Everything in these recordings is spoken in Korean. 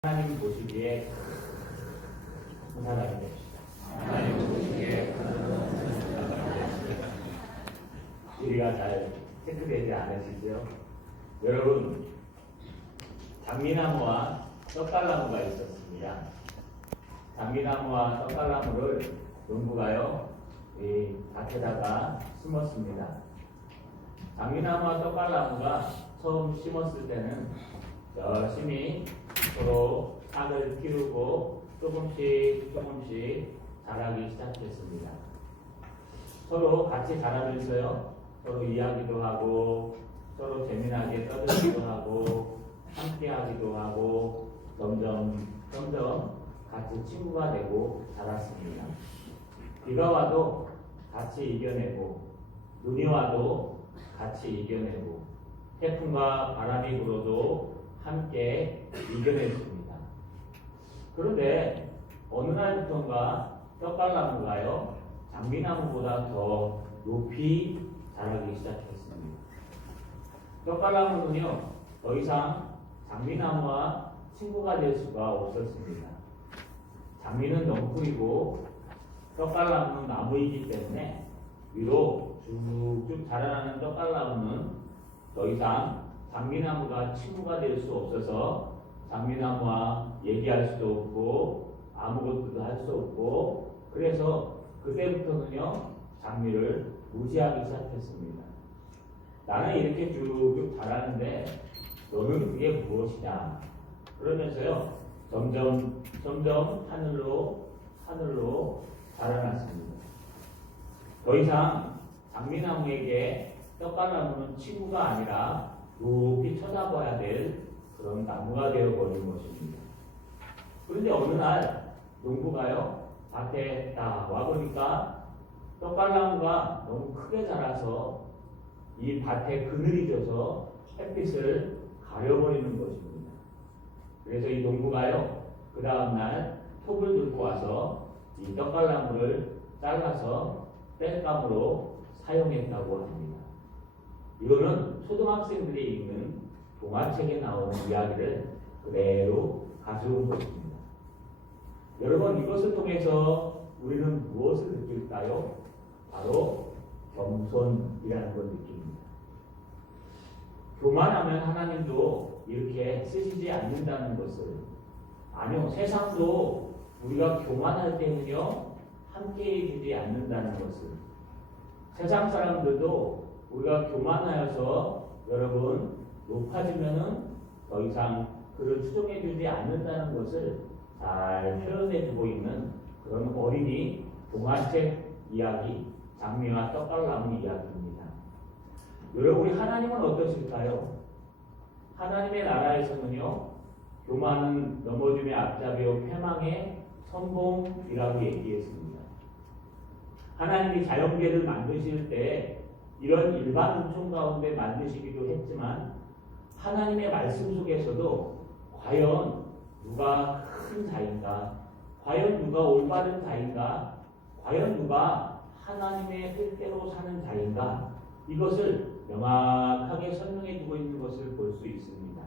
하나님 보시기에 큰 사람이 됩시다. 하나님 보시기에 우리가 잘 체크되지 않으시죠? 여러분, 장미나무와 떡갈나무가 있었습니다. 장미나무와 떡갈나무를 농부가요, 이 밭에다가 심었습니다. 장미나무와 떡갈나무가 처음 심었을 때는 열심히 서로 싹을 틔우고 조금씩 자라기 시작했습니다. 서로 같이 자라면서요, 서로 이야기도 하고 서로 재미나게 떠들기도 하고 함께 하기도 하고 점점 같이 친구가 되고 자랐습니다. 비가 와도 같이 이겨내고 눈이 와도 같이 이겨내고 태풍과 바람이 불어도 함께 이겨냈습니다. 그런데 어느 날부터인가 떡갈나무가요, 장미나무보다 더 높이 자라기 시작했습니다. 떡갈나무는요, 더 이상 장미나무와 친구가 될 수가 없었습니다. 장미는 넝쿨이고 떡갈나무는 나무이기 때문에 위로 쭉쭉 자라나는 떡갈나무는 더 이상 장미나무가 친구가 될 수 없어서 장미나무와 얘기할 수도 없고 아무것도 할 수 없고, 그래서 그때부터는요, 장미를 무시하기 시작했습니다. 나는 이렇게 쭉쭉 자라는데 너는 그게 무엇이냐 그러면서요, 점점 하늘로 자라났습니다. 더 이상 장미나무에게 떡갈나무는 친구가 아니라 높이 쳐다봐야 될 그런 나무가 되어버린 것입니다. 그런데 어느 날 농부가요, 밭에 딱 와보니까 떡갈나무가 너무 크게 자라서 이 밭에 그늘이 져서 햇빛을 가려버리는 것입니다. 그래서 이 농부가요, 그 다음날 톱을 들고 와서 이 떡갈나무를 잘라서 땔감으로 사용했다고 합니다. 이거는 초등학생들이 읽는 동화책에 나오는 이야기를 그대로 가져온 것입니다. 여러분, 이것을 통해서 우리는 무엇을 느낄까요? 바로 겸손이라는 걸 느낍니다. 교만하면 하나님도 이렇게 쓰시지 않는다는 것을, 아니요, 세상도 우리가 교만할 때는요, 함께 해주지 않는다는 것을, 세상 사람들도 우리가 교만하여서 여러분 높아지면은 더 이상 그를 추종해주지 않는다는 것을 잘 표현해주고 있는 그런 어린이 동화책 이야기, 장미와 떡갈나무 이야기입니다. 여러분, 우리 하나님은 어떠실까요? 하나님의 나라에서는요, 교만은 넘어짐의 앞잡이요 패망의 선봉이라고 얘기했습니다. 하나님이 자연계를 만드실 때 이런 일반 은총 가운데 만드시기도 했지만, 하나님의 말씀 속에서도 과연 누가 큰 자인가, 과연 누가 올바른 자인가, 과연 누가 하나님의 뜻대로 사는 자인가, 이것을 명확하게 설명해 주고 있는 것을 볼 수 있습니다.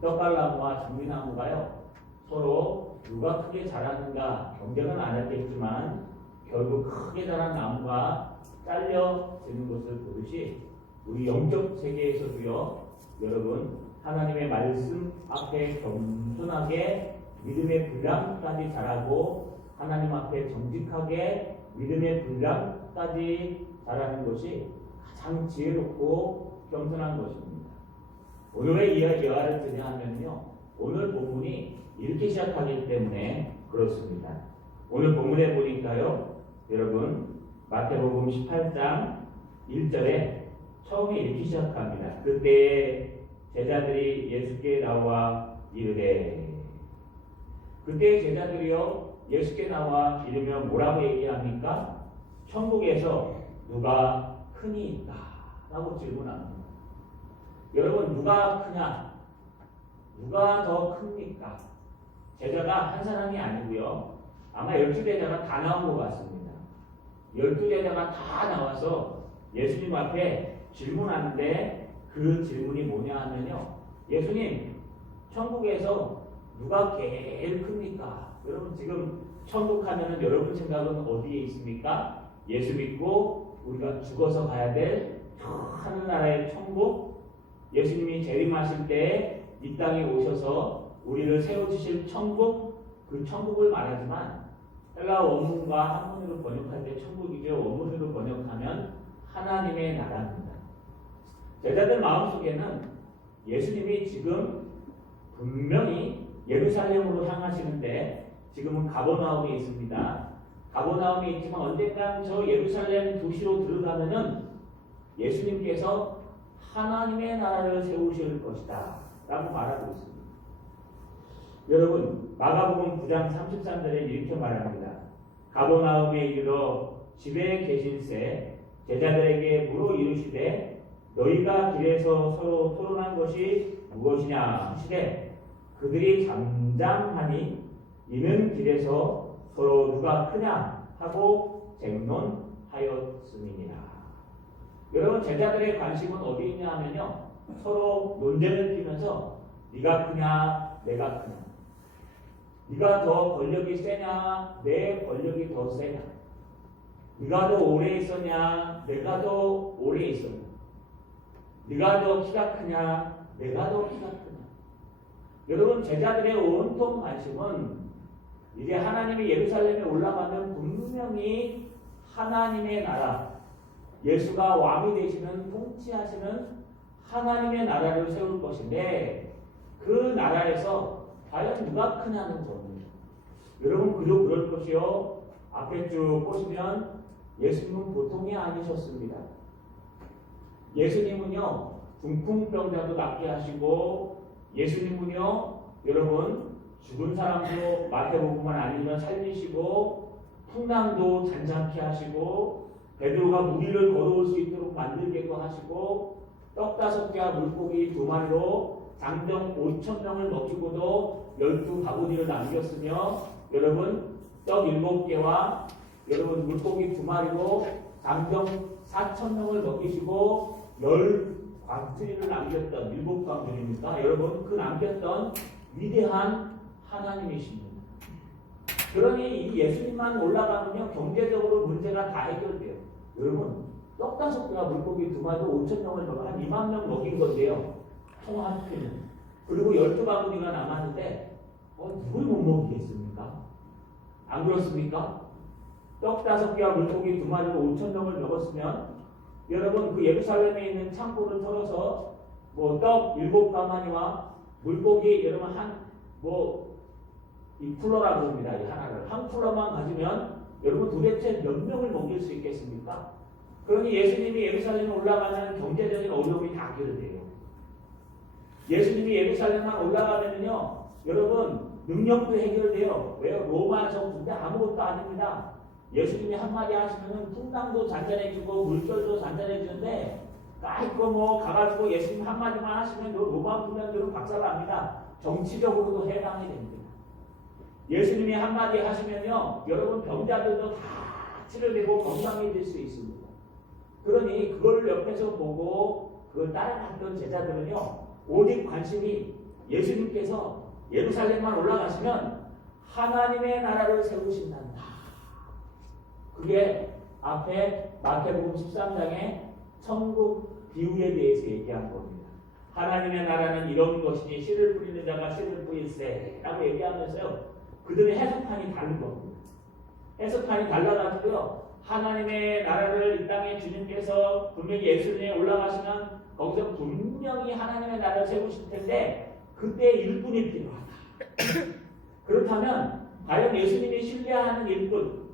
떡갈나무와 장미나무가요, 서로 누가 크게 자라는가 경쟁은 안 했겠지만 결국 크게 자란 나무가 잘려지는 것을 보듯이 우리 영적 세계에서도요, 여러분, 하나님의 말씀 앞에 겸손하게 믿음의 분량까지 자라고 하나님 앞에 정직하게 믿음의 분량까지 자라는 것이 가장 지혜롭고 겸손한 것입니다. 오늘 왜 이 예화를 드냐 하면요, 오늘 본문이 이렇게 시작하기 때문에 그렇습니다. 오늘 본문에 보니까요, 여러분, 마태복음 18장 1절에 처음에 이렇게 시작합니다. 그때 제자들이 예수께 나와 이르되, 그때 제자들이요, 예수께 나와 이르면 뭐라고 얘기합니까? 천국에서 누가 크니 있다 라고 질문합니다. 여러분, 누가 크냐? 누가 더 큽니까? 제자가 한 사람이 아니고요, 아마 12제자가 다 나온 것 같습니다. 12제자가 다 나와서 예수님 앞에 질문하는데, 그 질문이 뭐냐 하면요, 예수님, 천국에서 누가 제일 큽니까? 여러분 지금 천국 하면은 여러분 생각은 어디에 있습니까? 예수 믿고 우리가 죽어서 가야 될 하늘나라의 천국, 예수님이 재림하실 때 이 땅에 오셔서 우리를 세워주실 천국, 그 천국을 말하지만 헬라 원문과 한문으로 번역할 때 천국이죠. 원문으로 번역하면 하나님의 나라입니다. 제자들 마음속에는 예수님이 지금 분명히 예루살렘으로 향하시는데 지금은 가버나움에 있습니다. 가버나움에 있지만 언젠가 저 예루살렘 도시로 들어가면은 예수님께서 하나님의 나라를 세우실 것이다 라고 말하고 있습니다. 여러분 마가복음 9장 33절에 이렇게 말합니다. 가버나움에 이르러 집에 계신새 제자들에게 물어 이르시되 너희가 길에서 서로 토론한 것이 무엇이냐 하시되 그들이 잠잠하니 이는 길에서 서로 누가 크냐 하고 쟁론하였음이니라. 여러분 제자들의 관심은 어디 있냐 하면요, 서로 논쟁을 피면서 네가 크냐 내가 크냐, 네가 더 권력이 세냐 내 권력이 더 세냐, 네가 더 오래 있었냐 내가 더 오래 있었냐, 네가 더 키가 크냐 내가 더 키가 크냐. 여러분 제자들의 온통 관심은 이제 하나님이 예루살렘에 올라가면 분명히 하나님의 나라, 예수가 왕이 되시는 통치하시는 하나님의 나라를 세울 것인데 그 나라에서 과연 누가 크냐는 점입니다. 여러분 그도 그럴 것이요. 앞에 쭉 보시면 예수님은 보통이 아니셨습니다. 예수님은요 중풍병자도 낫게 하시고, 예수님은요 여러분 죽은 사람도 마태복음은 아니지만 살리시고, 풍랑도 잔잔케 하시고, 베드로가 무리를 걸어올 수 있도록 만들게도 하시고, 떡 5개와 물고기 2마리로 장정 5,000명을 먹이고도 12바구니를 남겼으며, 여러분 떡 7개와 여러분 물고기 2마리로 장정 4,000명을 먹이시고 10광주리를 남겼던, 7광주리입니까? 여러분 그 남겼던 위대한 하나님이십니다. 그러니 이 예수님만 올라가면요 경제적으로 문제가 다 해결돼요. 여러분 떡 5개와 물고기 2마리로 5,000명을 먹어 한 2만 명 먹인 건데요, 통 한 끼는. 그리고 12바구니가 남았는데 누굴 못 먹이겠습니까? 안 그렇습니까? 떡 5개와 물고기 2마리로 5,000명을 먹었으면 여러분 그 예루살렘에 있는 창고를 털어서 떡 7가마니와 물고기 여러분 이 쿨러라고 합니다. 이 하나를 한 쿨러만 가지면 여러분 도대체 몇 명을 먹일 수 있겠습니까? 그러니 예수님이 예루살렘에 올라가면 경제적인 어려움이 다 해결돼요. 예수님이 예루살렘만 올라가면요 여러분 능력도 해결돼요. 왜요? 로마 정부인데 아무것도 아닙니다. 예수님이 한마디 하시면은 풍랑도 잔잔해지고 물결도 잔잔해지는데 이거 가가지고 예수님 한마디만 하시면 로마 군대들은 박살납니다. 정치적으로도 해당이 됩니다. 예수님이 한마디 하시면요 여러분 병자들도 다 치료되고 건강해질 수 있습니다. 그러니 그걸 옆에서 보고 그걸 따라갔던 제자들은요 오직 관심이 예수님께서 예루살렘만 올라가시면 하나님의 나라를 세우신단다. 그게 앞에 마태복음 13장의 천국 비유에 대해서 얘기한 겁니다. 하나님의 나라는 이런 것이니 씨를 뿌리는 자가 씨를 뿌릴세 라고 얘기하면서요 그들의 해석판이 다른 겁니다. 해석판이 달라가지고요 하나님의 나라를 이 땅에 주님께서 분명히 예수님에 올라가시면 거기서 분명히 하나님의 나라를 세우실 텐데 그때 일꾼이 필요하다. 그렇다면 과연 예수님이 신뢰하는 일꾼,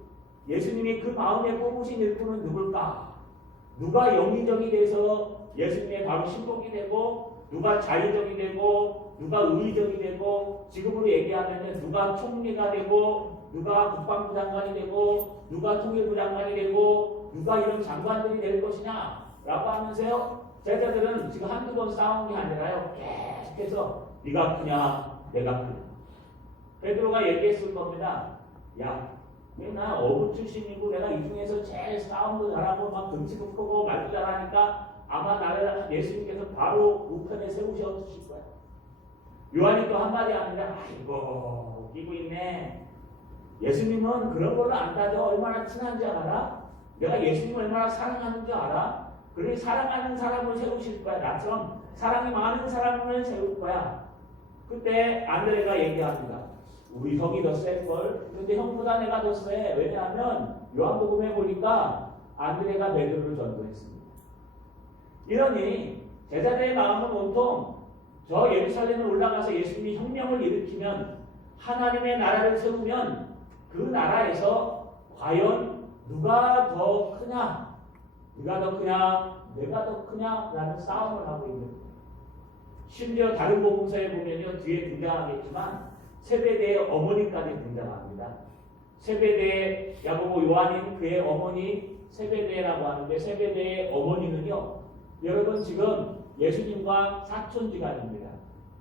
예수님이 그 마음에 뽑으신 일꾼은 누굴까? 누가 영리적이 돼서 예수님의 바로 신복이 되고, 누가 자의적이 되고, 누가 의의적이 되고, 지금으로 얘기하면 누가 총리가 되고, 누가 국방부 장관이 되고, 누가 통일부 장관이 되고, 누가 이런 장관들이 될 것이냐 라고 하면서요 제자들은 지금 한두 번 싸운 게 아니라요 계속해서 네가 크냐 내가 크냐. 베드로가 얘기했을 겁니다. 야, 나 어부 출신이고 내가 이 중에서 제일 싸움도 잘하고 막 등치도 크고 말도 잘하니까 아마 나를 예수님께서 바로 우편에 세우셨을 거야. 요한이 또 한마디 하는데 아이고 웃기고 있네. 예수님은 그런 걸로 안 따져. 얼마나 친한 줄 알아? 내가 예수님을 얼마나 사랑하는 줄 알아? 그러니 사랑하는 사람을 세우실 거야. 나처럼 사랑이 많은 사람을 세울 거야. 그때 안드레가 얘기합니다. 우리 형이 더 셀걸? 그런데 형보다 내가 더 세. 왜냐하면 요한복음에 보니까 안드레가 베드로를 전도했습니다. 이러니 제자들의 마음은 온통 저 예루살렘에 올라가서 예수님이 혁명을 일으키면 하나님의 나라를 세우면 그 나라에서 과연 누가 더 크냐? 네가 더 크냐? 내가 더 크냐? 라는 싸움을 하고 있는 거예요. 심지어 다른 복음서에 보면요 뒤에 등장하겠지만 세베대의 어머니까지 등장합니다. 세베대 야고보 요한인 그의 어머니 세베대라고 하는데 세베대의 어머니는요 여러분 지금 예수님과 사촌지간입니다.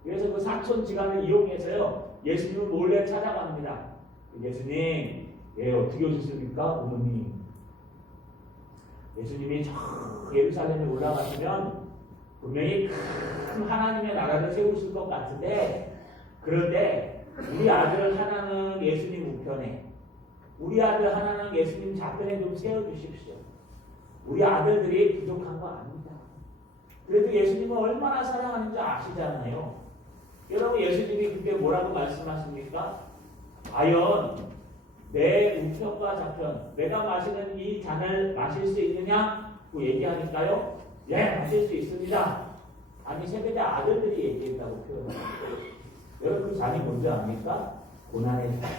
그래서 그 사촌지간을 이용해서요 예수님을 몰래 찾아갑니다. 예수님, 어떻게 오셨습니까? 어머니. 예수님이 저 예루살렘에 올라가시면 분명히 큰 하나님의 나라를 세우실 것 같은데 그런데 우리 아들 하나는 예수님 우편에 우리 아들 하나는 예수님 좌편에 좀 세워주십시오. 우리 아들들이 부족한 거 아닙니다. 그래도 예수님은 얼마나 사랑하는지 아시잖아요. 여러분 예수님이 그때 뭐라고 말씀하십니까? 과연 내 우편과 좌편 내가 마시는 이 잔을 마실 수 있느냐고 얘기하니까요. 예, 마실 수 있습니다. 아니 세베대 아들들이 얘기했다고 표현합니다. 여러분 그 잔이 뭔지 압니까? 고난의 잔.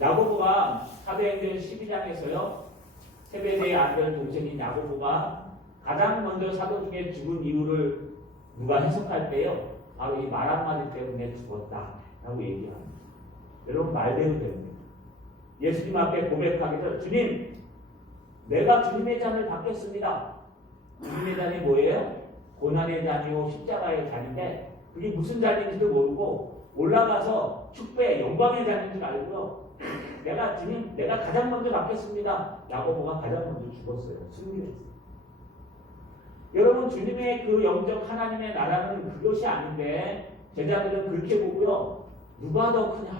야고보가 사도행전 12장에서요. 세베대의 아들 동생인 야고보가 가장 먼저 사도 중에 죽은 이유를 누가 해석할 때요. 바로 이 말 한마디 때문에 죽었다라고 얘기합니다. 여러분 말대로 됩니다. 예수님 앞에 고백하기 전 주님 내가 주님의 잔을 받겠습니다. 주님의 잔이 뭐예요? 고난의 잔이요 십자가의 잔인데 그게 무슨 잔인지도 모르고 올라가서 축배 영광의 잔인 줄 알고요. 내가 주님 내가 가장 먼저 받겠습니다. 야고보가 가장 먼저 죽었어요. 승리했어요. 여러분 주님의 그 영적 하나님의 나라는 그것이 아닌데 제자들은 그렇게 보고요. 누가 더 크냐?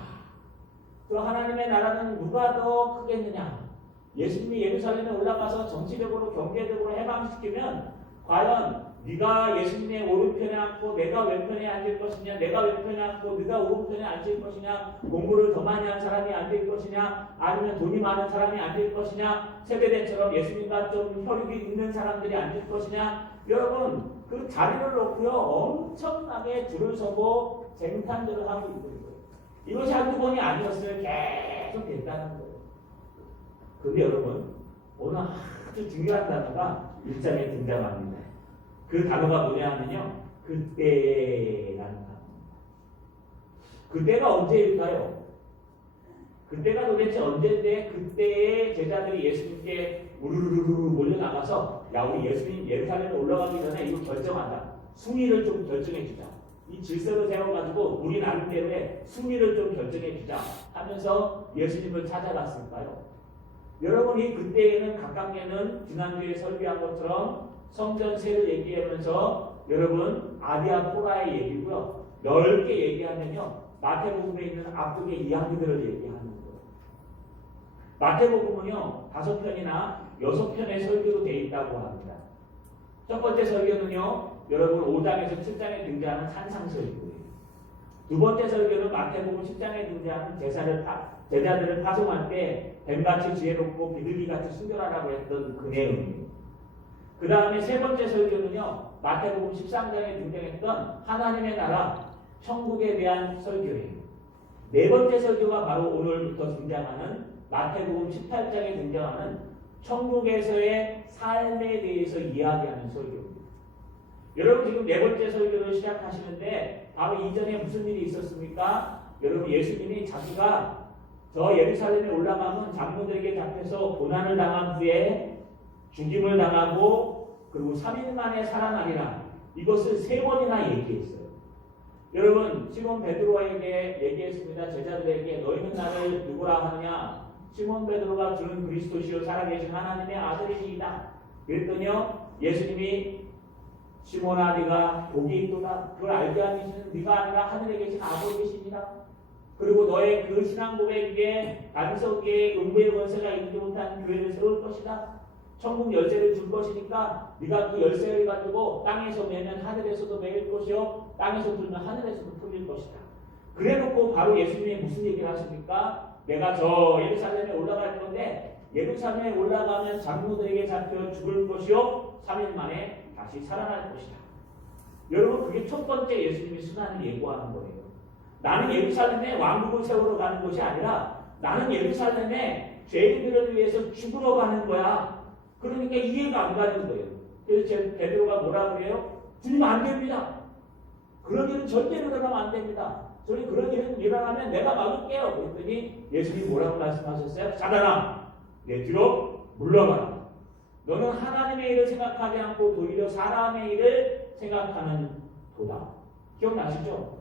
그 하나님의 나라는 누가 더 크겠느냐? 예수님이 예루살렘에 올라가서 정치적으로 경제적으로 해방시키면 과연 네가 예수님의 오른편에 앉고 내가 왼편에 앉을 것이냐 내가 왼편에 앉고 네가 오른편에 앉을 것이냐 공부를 더 많이 한 사람이 앉을 것이냐 아니면 돈이 많은 사람이 앉을 것이냐 세베대처럼 예수님과 좀 혈육이 있는 사람들이 앉을 것이냐 여러분 그 자리를 놓고요 엄청나게 줄을 서고 쟁탈들을 하고 있는 거예요. 이것이 한두 번이 아니었어요. 계속 됐다는 거예요. 그런데 여러분 오늘 아주 중요한 단어가 1장에 등장합니다. 그 단어가 뭐냐면요. 그때라는 단어입니다. 그때가 언제일까요? 그때가 도대체 언제인데 그때의 제자들이 예수님께 우르르르 몰려나가서 야 우리 예수님 예루살렘에 올라가기 전에 이거 결정하자. 순위를 좀 결정해주자. 이 질서를 세워가지고 우리 나름대로의 순위를 좀 결정해주자 하면서 예수님을 찾아갔을까요? 여러분이 그때에는 각각에는 지난주에 설교한 것처럼 성전세를 얘기하면서 여러분 아디아포라의 얘기고요. 넓게 얘기하면요. 마태복음에 있는 앞쪽의 이야기들을 얘기하는 거예요. 마태복음은요. 5편이나 6편의 설교로 되어 있다고 합니다. 첫 번째 설교는요. 여러분 5장에서 7장에 등장하는 산상설교예요. 두 번째 설교는 마태복음 10장에 등장하는 제자들을 파송할 때 뱀같이 지혜롭고 비둘기같이 순결하라고 했던 그 내용이에요. 그 다음에 세 번째 설교는요. 마태복음 13장에 등장했던 하나님의 나라 천국에 대한 설교예요. 네 번째 설교가 바로 오늘부터 등장하는 마태복음 18장에 등장하는 천국에서의 삶에 대해서 이야기하는 설교입니다. 여러분 지금 네 번째 설교를 시작하시는데 바로 이전에 무슨 일이 있었습니까? 여러분 예수님이 자기가 저 예루살렘에 올라가면 장로들에게 잡혀서 고난을 당한 후에 죽임을 당하고 그리고 3일 만에 살아나리라. 이것을 3번이나 얘기했어요. 여러분 시몬 베드로에게 얘기했습니다. 제자들에게 너희는 나를 누구라 하느냐? 시몬 베드로가 주는 그리스도시요 살아계신 하나님의 아들이시이다. 그랬더니요 예수님이 시몬아 네가 복이 있도다. 그걸 알게 하는 이는 네가 아니라 하늘에 계신 아버지시니라. 그리고 너의 그 신앙 고백에 반석에 음부의 권세가 이기지 못한 교회를 세울 것이다. 천국 열쇠를 줄 것이니까 네가 그 열쇠를 가지고 땅에서 매면 하늘에서도 매일 것이요 땅에서 풀면 하늘에서도 풀릴 것이다. 그래놓고 바로 예수님이 무슨 얘기를 하십니까? 내가 저 예루살렘에 올라갈 건데 예루살렘에 올라가면 장로들에게 잡혀 죽을 것이요 3일 만에 다시 살아날 것이다. 여러분 그게 첫 번째 예수님이 순환을 예고하는 거예요. 나는 예루살렘에 왕국을 세우러 가는 것이 아니라 나는 예루살렘에 죄인들을 위해서 죽으러 가는 거야. 그러니까 이해가 안 가는 거예요. 그래서 베드로가 뭐라 그래요? 주님 안 됩니다. 그런 일은 절대로 일어나면 안 됩니다. 저희 그런 일은 일어나면 내가 막을게요. 그랬더니 예수님이 뭐라고 말씀하셨어요? 사단아, 내 뒤로 물러가라. 너는 하나님의 일을 생각하지 않고 오히려 사람의 일을 생각하는 도다. 기억나시죠?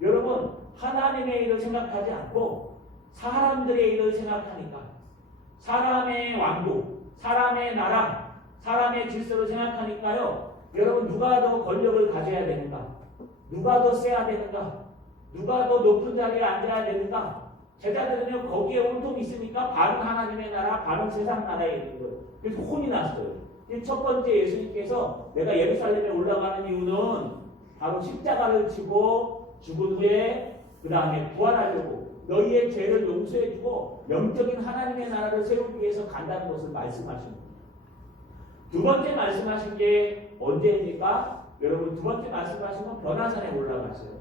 여러분 하나님의 일을 생각하지 않고 사람들의 일을 생각하니까 사람의 왕국, 사람의 나라, 사람의 질서를 생각하니까요. 여러분 누가 더 권력을 가져야 되는가? 누가 더 세야 되는가? 누가 더 높은 자리에 앉아야 되는가? 제자들은요 거기에 온통 있으니까 반은 하나님의 나라, 반은 세상 나라에 있는 거예요. 그래서 혼이 났어요. 첫 번째 예수님께서 내가 예루살렘에 올라가는 이유는 바로 십자가를 지고 죽은 후에 그 다음에 부활하려고 너희의 죄를 용서해주고 영적인 하나님의 나라를 세우기 위해서 간다는 것을 말씀하신 거예요. 두 번째 말씀하신 게 언제입니까? 여러분 두 번째 말씀하신 건 변화산에 올라갔어요.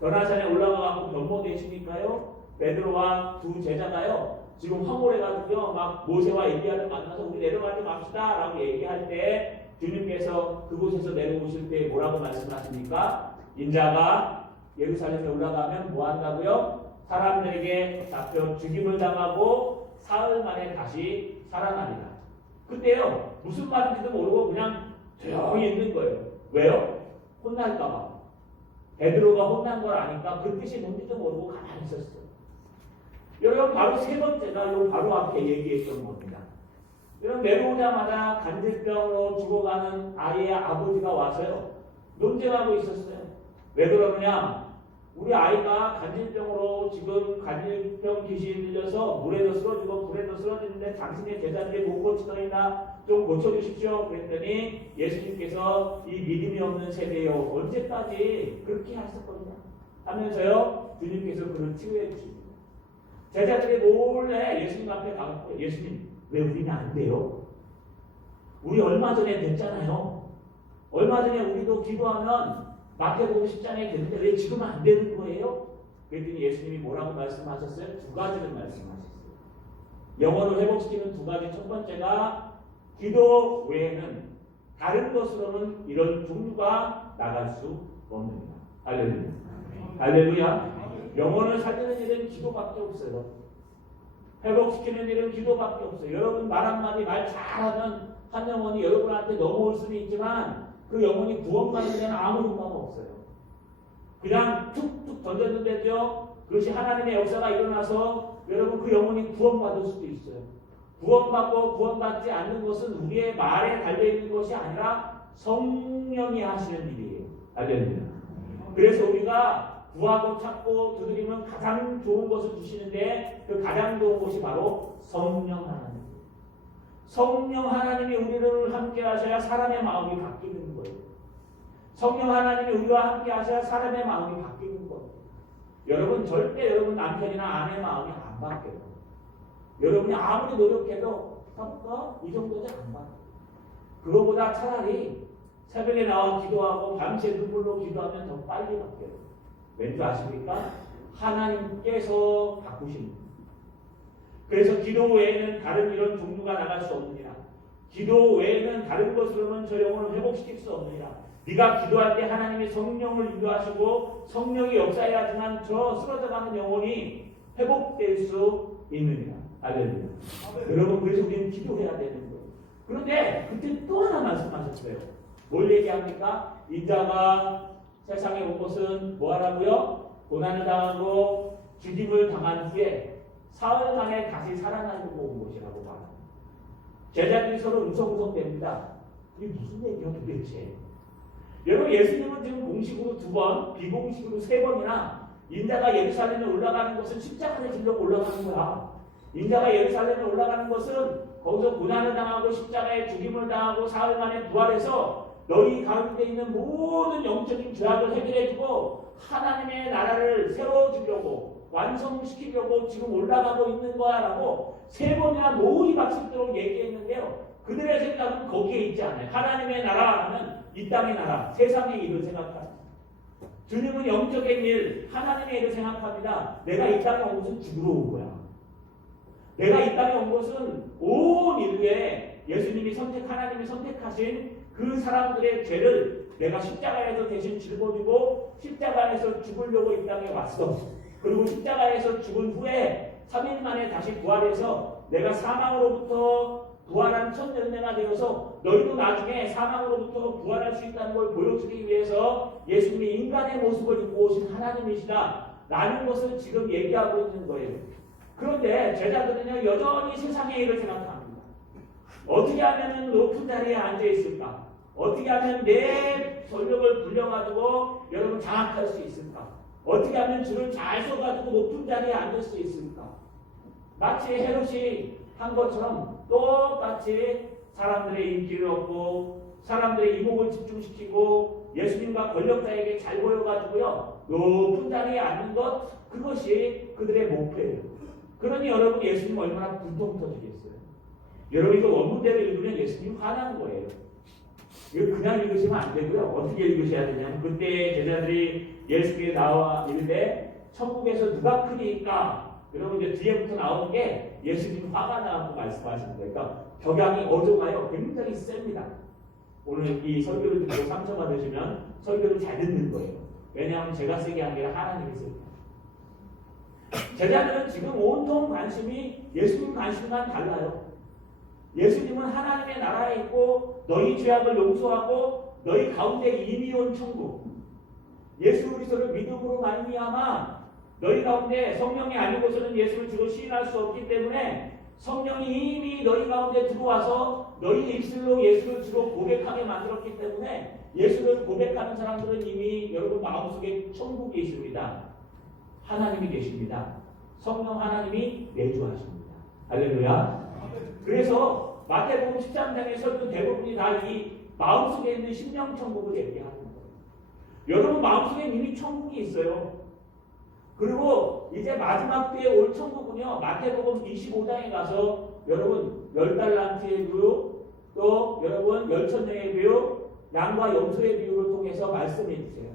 변화산에 올라가고 변모되시니까요. 베드로와 두 제자가요. 지금 황홀해가지고요. 막 모세와 엘리야를 만나서 우리 내려가지 맙시다 라고 얘기할 때 주님께서 그곳에서 내려오실 때 뭐라고 말씀하십니까? 인자가 예루살렘에 올라가면 뭐 한다고요? 사람들에게 잡혀 죽임을 당하고 사흘 만에 다시 살아나리라. 그때요. 무슨 말인지도 모르고 그냥 조용히 있는 거예요. 왜요? 혼날까봐. 베드로가 혼난 걸 아니까 그 뜻이 뭔지도 모르고 가만히 있었어요. 여러분 바로 세 번째가 요 바로 앞에 얘기했던 겁니다. 여러분 내려오자마자 간질병으로 죽어가는 아이의 아버지가 와서요. 논쟁하고 있었어요. 왜 그러느냐? 우리 아이가 간질병으로 지금 간질병 귀신이 들려서 물에도 쓰러지고 불에도 쓰러지는데 당신의 제자들이 못 고치더니나 좀 고쳐주십시오. 그랬더니 예수님께서 이 믿음이 없는 세대요 언제까지 그렇게 하실 거냐 하면서요 주님께서 그를 치유해 주십니다. 제자들이 몰래 예수님 앞에 가고 예수님 왜 우리는 안 돼요? 우리 얼마 전에 됐잖아요. 얼마 전에 우리도 기도하면 마태복음 10장에 되는데 왜 지금은 안 되는 거예요? 그랬더니 예수님이 뭐라고 말씀하셨어요? 두 가지를 말씀하셨어요. 영혼을 회복시키는 두 가지. 첫 번째가 기도 외에는 다른 것으로는 이런 종류가 나갈 수 없느니라. 할렐루야. 할렐루야. 영혼을 살리는 일은 기도밖에 없어요. 회복시키는 일은 기도밖에 없어요. 여러분 말 한마디 말 잘하면 한 영혼이 여러분한테 넘어올 수는 있지만 그 영혼이 구원받는 데는 아무 효과가 없어요. 그냥 툭툭 던졌는데죠. 그것이 하나님의 역사가 일어나서 여러분 그 영혼이 구원받을 수도 있어요. 구원받고 구원받지 않는 것은 우리의 말에 달려있는 것이 아니라 성령이 하시는 일이에요. 알겠습니다. 그래서 우리가 구하고 찾고 두드리면 가장 좋은 것을 주시는데 그 가장 좋은 것이 바로 성령 하나님. 성령 하나님이 우리를 함께 하셔야 사람의 마음이 바뀌는 거예요. 성령 하나님이 우리와 함께 하셔야 사람의 마음이 바뀌는 거예요. 여러분 절대 여러분 남편이나 아내 마음이 안 바뀌어요. 여러분이 아무리 노력해도 이 정도는 안 바뀌어요. 그거보다 차라리 새벽에 나와 기도하고 밤새 눈물로 기도하면 더 빨리 바뀌어요. 왠지 아십니까? 하나님께서 바꾸십니다. 그래서 기도 외에는 다른 이런 종류가 나갈 수 없느니라. 기도 외에는 다른 것으로는 저 영혼을 회복시킬 수 없느니라. 네가 기도할 때 하나님이 성령을 인도하시고 성령이 역사해야지만 저 쓰러져가는 영혼이 회복될 수 있느니라. 알렐루야. 여러분 그래서 우리는 기도해야 되는 거예요. 그런데 그때 또 하나 말씀하셨어요. 뭘 얘기합니까? 인자가 세상에 온 것은 뭐하라고요? 고난을 당하고 죽임을 당한 후에 사흘 만에 다시 살아나려고 온 것이라고 말합니다. 제자들이 서로 웅성웅성됩니다. 이게 무슨 얘기야 도대체? 여러분 예수님은 지금 공식으로 2번, 비공식으로 3번이나 인자가 예루살렘에 올라가는 것은 십자가를 지려고 올라가는 거야. 인자가 예루살렘에 올라가는 것은 거기서 고난을 당하고 십자가에 죽임을 당하고 사흘 만에 부활해서 너희 가운데 있는 모든 영적인 죄악을 해결해주고 하나님의 나라를 세워주려고 완성시키려고 지금 올라가고 있는 거야 라고 3번이나 노이 박수도록 얘기했는데요. 그들의 생각은 거기에 있지 않아요. 하나님의 나라 하면 이 땅의 나라, 세상의 일을 생각합니다. 주님은 영적인 일, 하나님의 일을 생각합니다. 내가 이 땅에 온 것은 죽으러 온 거야. 내가 이 땅에 온 것은 온 인류에 예수님이 하나님이 선택하신 그 사람들의 죄를 내가 십자가에서 대신 짊어지고 십자가에서 죽으려고 이 땅에 왔어. 그리고 십자가에서 죽은 후에 3일 만에 다시 부활해서 내가 사망으로부터 부활한 첫 열매가 되어서 너희도 나중에 사망으로부터 부활할 수 있다는 걸 보여주기 위해서 예수님이 인간의 모습을 입고 오신 하나님이시다 라는 것을 지금 얘기하고 있는 거예요. 그런데 제자들은요 여전히 세상의 일을 생각합니다. 어떻게 하면 높은 자리에 앉아 있을까? 어떻게 하면 내 권력을 불려가지고 여러분 장악할 수 있을까? 어떻게 하면 줄을 잘 서가지고 높은 자리에 앉을 수 있을까? 마치 헤롯이 한 것처럼 똑같이 사람들의 인기를 얻고 사람들의 이목을 집중시키고 예수님과 권력자에게 잘 보여가지고요 높은 자리에 앉는 것, 그것이 그들의 목표예요. 그러니 여러분 예수님 얼마나 분통 터지겠어요. 여러분 이거 원문대로 읽으면 예수님 화난 거예요. 이거 그냥 읽으시면 안 되고요. 어떻게 읽으셔야 되냐면 그때 제자들이 예수님께 나와 이르되 천국에서 누가 크니까, 여러분 이제 뒤에부터 나오는 게 예수님 화가 나고 말씀하시는 거예요. 그러니까 격양이 어조가요 굉장히 셉니다. 오늘 이 설교를 듣고 상처 받으시면 설교를 잘 듣는 거예요. 왜냐하면 제가 세게 한 게 아니라 하나님이 세게. 제자들은 지금 온통 관심이 예수님 관심만 달라요. 예수님은 하나님의 나라에 있고 너희 죄악을 용서하고 너희 가운데 이미 온 천국, 예수 그리스도를 믿음으로 말미암아 너희 가운데 성령이 아니고서는 예수를 주로 시인할 수 없기 때문에 성령이 이미 너희 가운데 들어와서 너희 입술로 예수를 주로 고백하게 만들었기 때문에 예수를 고백하는 사람들은 이미 여러분 마음속에 천국이 있습니다. 하나님이 계십니다. 성령 하나님이 내주하십니다. 할렐루야. 그래서 마태복음 13장의 설교 대부분이 다 이 마음속에 있는 심령천국을 얘기하는 거예요. 여러분 마음속에 이미 천국이 있어요. 그리고 이제 마지막 때에 올 천국은요, 마태복음 25장에 가서 여러분 10달란트의 비유, 또 여러분 10,000명의 비유, 양과 염소의 비유를 통해서 말씀해 주세요.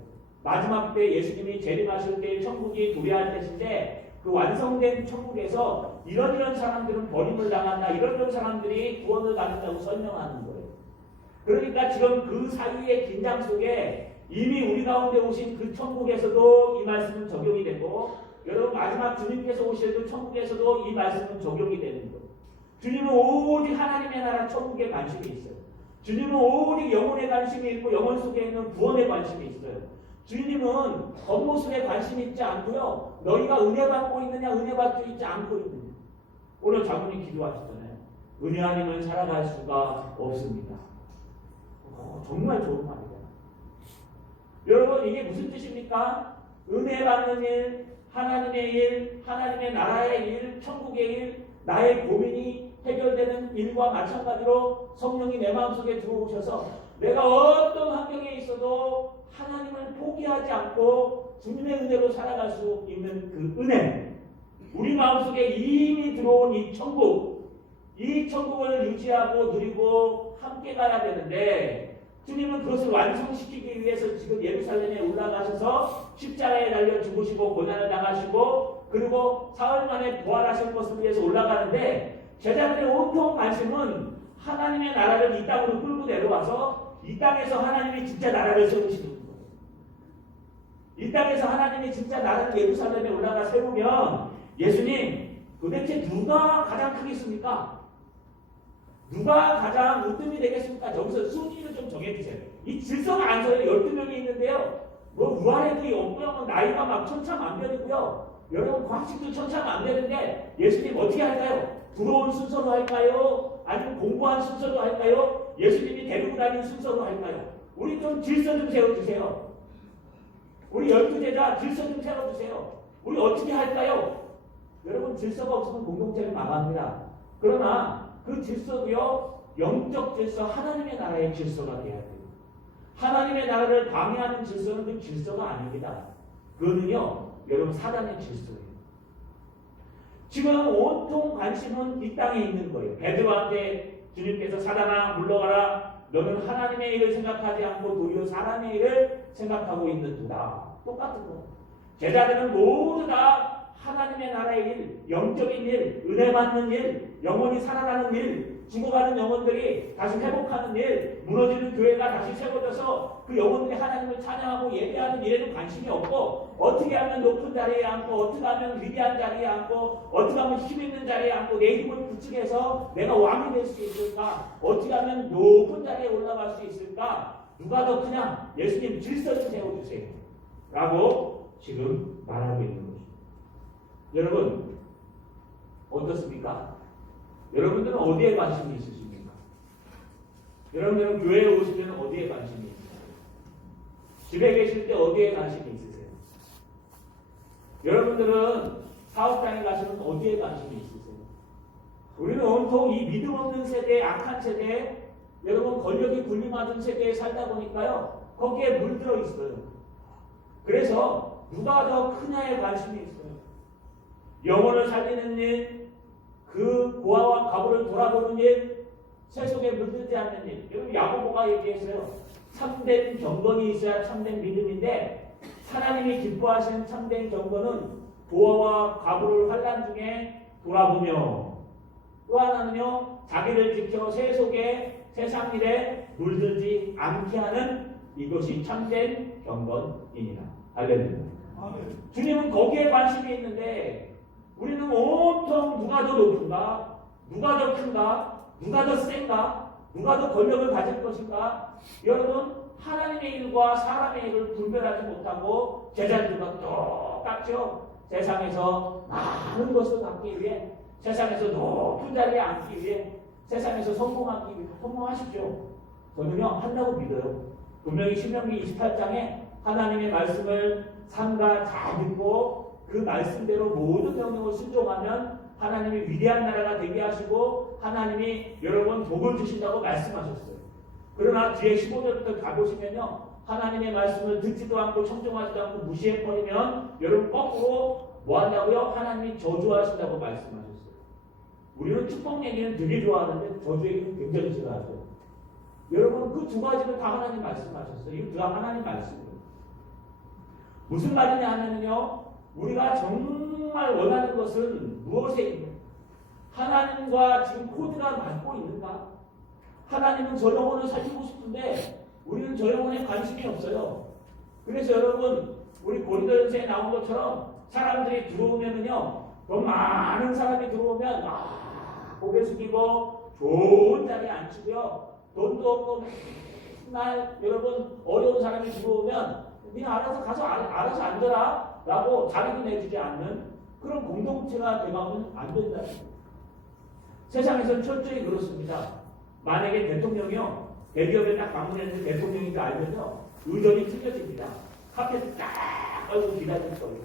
마지막 때 예수님이 재림하실 때 천국이 도래할 때인데 그 완성된 천국에서 이런 사람들은 버림을 당한다, 이런 사람들이 구원을 받는다고 설명하는 거예요. 그러니까 지금 그 사이의 긴장 속에 이미 우리 가운데 오신 그 천국에서도 이 말씀은 적용이 되고, 여러분 마지막 주님께서 오실 그 천국에서도 이 말씀은 적용이 되는 거예요. 주님은 오직 하나님의 나라 천국에 관심이 있어요. 주님은 오직 영혼에 관심이 있고 영혼 속에 있는 구원에 관심이 있어요. 주님은 겉모습에 관심이 있지 않고요, 너희가 은혜 받고 있느냐 은혜 받고 있지 않고 있느냐. 오늘 장로님 기도하시잖아요. 은혜 아니면 살아갈 수가 없습니다. 정말 좋은 말이에요. 여러분 이게 무슨 뜻입니까? 은혜 받는 일, 하나님의 일, 하나님의 나라의 일, 천국의 일, 나의 고민이 해결되는 일과 마찬가지로 성령이 내 마음속에 들어오셔서 내가 어떤 환경에 있어도 하나님을 포기하지 않고 주님의 은혜로 살아갈 수 있는 그 은혜, 우리 마음속에 이미 들어온 이 천국, 이 천국을 유지하고 누리고 함께 가야 되는데, 주님은 그것을 완성시키기 위해서 지금 예루살렘에 올라가셔서 십자가에 달려 죽으시고 고난을 당하시고 그리고 사흘 만에 부활하실 것을 위해서 올라가는데, 제자들의 온통 관심은 하나님의 나라를 이 땅으로 끌고 내려와서 이 땅에서 하나님이 진짜 나라를 세우시는 거예요. 이 땅에서 하나님이 진짜 나라를 예루살렘에 올라가 세우면 예수님 도대체 누가 가장 크겠습니까? 누가 가장 으뜸이 되겠습니까? 여기서 순위를 좀 정해주세요. 이 질서가 안 서요. 12명이 있는데요. 뭐 우아래도 없고요. 나이가 막 천차만별이고요. 여러분 과식도 천차만별인데 예수님 어떻게 할까요? 들어온 순서로 할까요? 아니면 공부한 순서로 할까요? 예수님이 데리고 다니는 순서로 할까요? 우리 좀 질서 좀 세워주세요. 우리 12제자 질서 좀 세워주세요. 우리 어떻게 할까요? 여러분 질서가 없으면 공동체를 망합니다. 그러나 그 질서도요, 영적 질서, 하나님의 나라의 질서가 돼야 돼요. 하나님의 나라를 방해하는 질서는 그 질서가 아닙니다. 그거는요, 여러분 사단의 질서예요. 지금 온통 관심은 이 땅에 있는 거예요. 베드로한테 주님께서 사단아 물러가라. 너는 하나님의 일을 생각하지 않고 도리어 사람의 일을 생각하고 있는도다. 똑같은 거. 제자들은 모두 다 하나님의 나라의 일, 영적인 일, 은혜 받는 일, 영혼이 살아나는 일, 죽어가는 영혼들이 다시 회복하는 일, 무너지는 교회가 다시 세워져서 그 영혼들이 하나님을 찬양하고 예배하는 일에는 관심이 없고, 어떻게 하면 높은 자리에 앉고, 어떻게 하면 위대한 자리에 앉고, 어떻게 하면 힘 있는 자리에 앉고 내 힘을 부축해서 내가 왕이 될 수 있을까? 어떻게 하면 높은 자리에 올라갈 수 있을까? 누가 더 크냐? 예수님 질서 좀 세워주세요. 라고 지금 말하고 있는 거죠. 여러분 어떻습니까? 여러분들은 어디에 관심이 있으십니까? 여러분들은 교회에 오시면 어디에 관심이 있으세요? 집에 계실 때 어디에 관심이 있으세요? 여러분들은 사업장에 가시면 어디에 관심이 있으세요? 우리는 온통 이 믿음 없는 세대, 악한 세대, 여러분 권력이 군림하던 세대에 살다 보니까요, 거기에 물들어 있어요. 그래서 누가 더 크냐에 관심이 있어요. 영혼을 살리는 일, 그 고아와 과부를 돌아보는 일, 세속에 물들지 않는 일. 여러분 야고보가 얘기했어요. 참된 경건이 있어야 참된 믿음인데, 하나님이 기뻐하시는 참된 경건은 고아와 과부를 환난 중에 돌아보며, 또 하나는요 자기를 지켜 세속의 세상 일에 물들지 않게 하는 이것이 참된 경건이니라. 할렐루야. 주님은 거기에 관심이 있는데, 우리는 온통 누가 더 높은가? 누가 더 큰가? 누가 더 센가? 누가 더 권력을 가질 것인가? 여러분 하나님의 일과 사람의 일을 분별하지 못하고 제자들과 똑같죠. 세상에서 많은 것을 갖기 위해, 세상에서 높은 자리에 앉기 위해, 세상에서 성공하기 위해 성공하십시오. 저는요 한다고 믿어요. 분명히 신명기 28장에 하나님의 말씀을 삼가 잘 듣고 그 말씀대로 모든 명령을 순종하면 하나님이 위대한 나라가 되게 하시고 하나님이 여러분 복을 주신다고 말씀하셨어요. 그러나 뒤에 15절부터 가보시면요, 하나님의 말씀을 듣지도 않고 청종하지도 않고 무시해버리면 여러분 거꾸로 뭐 한다고요? 하나님이 저주하신다고 말씀하셨어요. 우리는 축복 얘기는 되게 좋아하는데 저주 얘기는 굉장히 싫어하죠. 여러분 그 두 가지를 다 하나님 말씀하셨어요. 이거 다 하나님 말씀이에요. 무슨 말이냐 하면요, 우리가 정말 원하는 것은 무엇에 하나님과 지금 코드가 맞고 있는가? 하나님은 저 영혼을 살리고 싶은데 우리는 저 영혼에 관심이 없어요. 그래서 여러분 우리 고린도전서에 나온 것처럼 사람들이 들어오면은요, 더 많은 사람이 들어오면 고개 숙이고 좋은 자리에 앉히고요, 돈도 없고 맨날 여러분 어려운 사람이 들어오면 네 알아서 가서 알아서 앉아라 라고 자리도 내주지 않는 그런 공동체가 되면 안 된다. 세상에서는 철저히 그렇습니다. 만약에 대통령이요, 대기업에 딱 방문했는데 대통령인 줄 알면요, 의전이 틀려집니다. 카페트 딱 깔고 기다릴 거예요.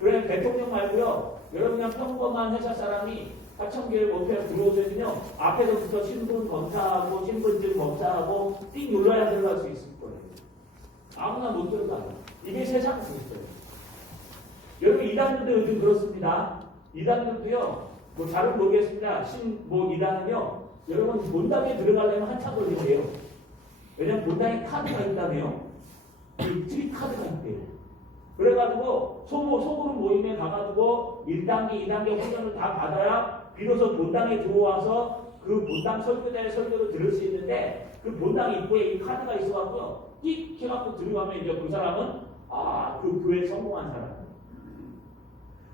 그러면 대통령 말고요, 여러분 그냥 평범한 회사 사람이 하청기를 목표에 들어오면요, 앞에서부터 신분 검사하고 신분증 검사하고 띵 눌러야 들어갈 수 있을 거예요. 아무나 못 들어가요. 이게 세상에서 있어요. 여러분 이단들도 요즘 그렇습니다. 이단들도요, 뭐 잘은 모르겠습니다. 이단은요, 여러분 본당에 들어가려면 한참 걸린대요. 왜냐면 본당에 카드가 있다며요. 트리 카드가 있대요. 그래가지고 소그룹 모임에 가가지고 1단계, 2단계 훈련을 다 받아야 비로소 본당에 들어와서 그 본당 설교자의 설교를 들을 수 있는데, 그 본당 입구에 이 카드가 있어갖고 띡 해갖고 들어가면 이제 그 사람은 그 교회에 성공한 사람.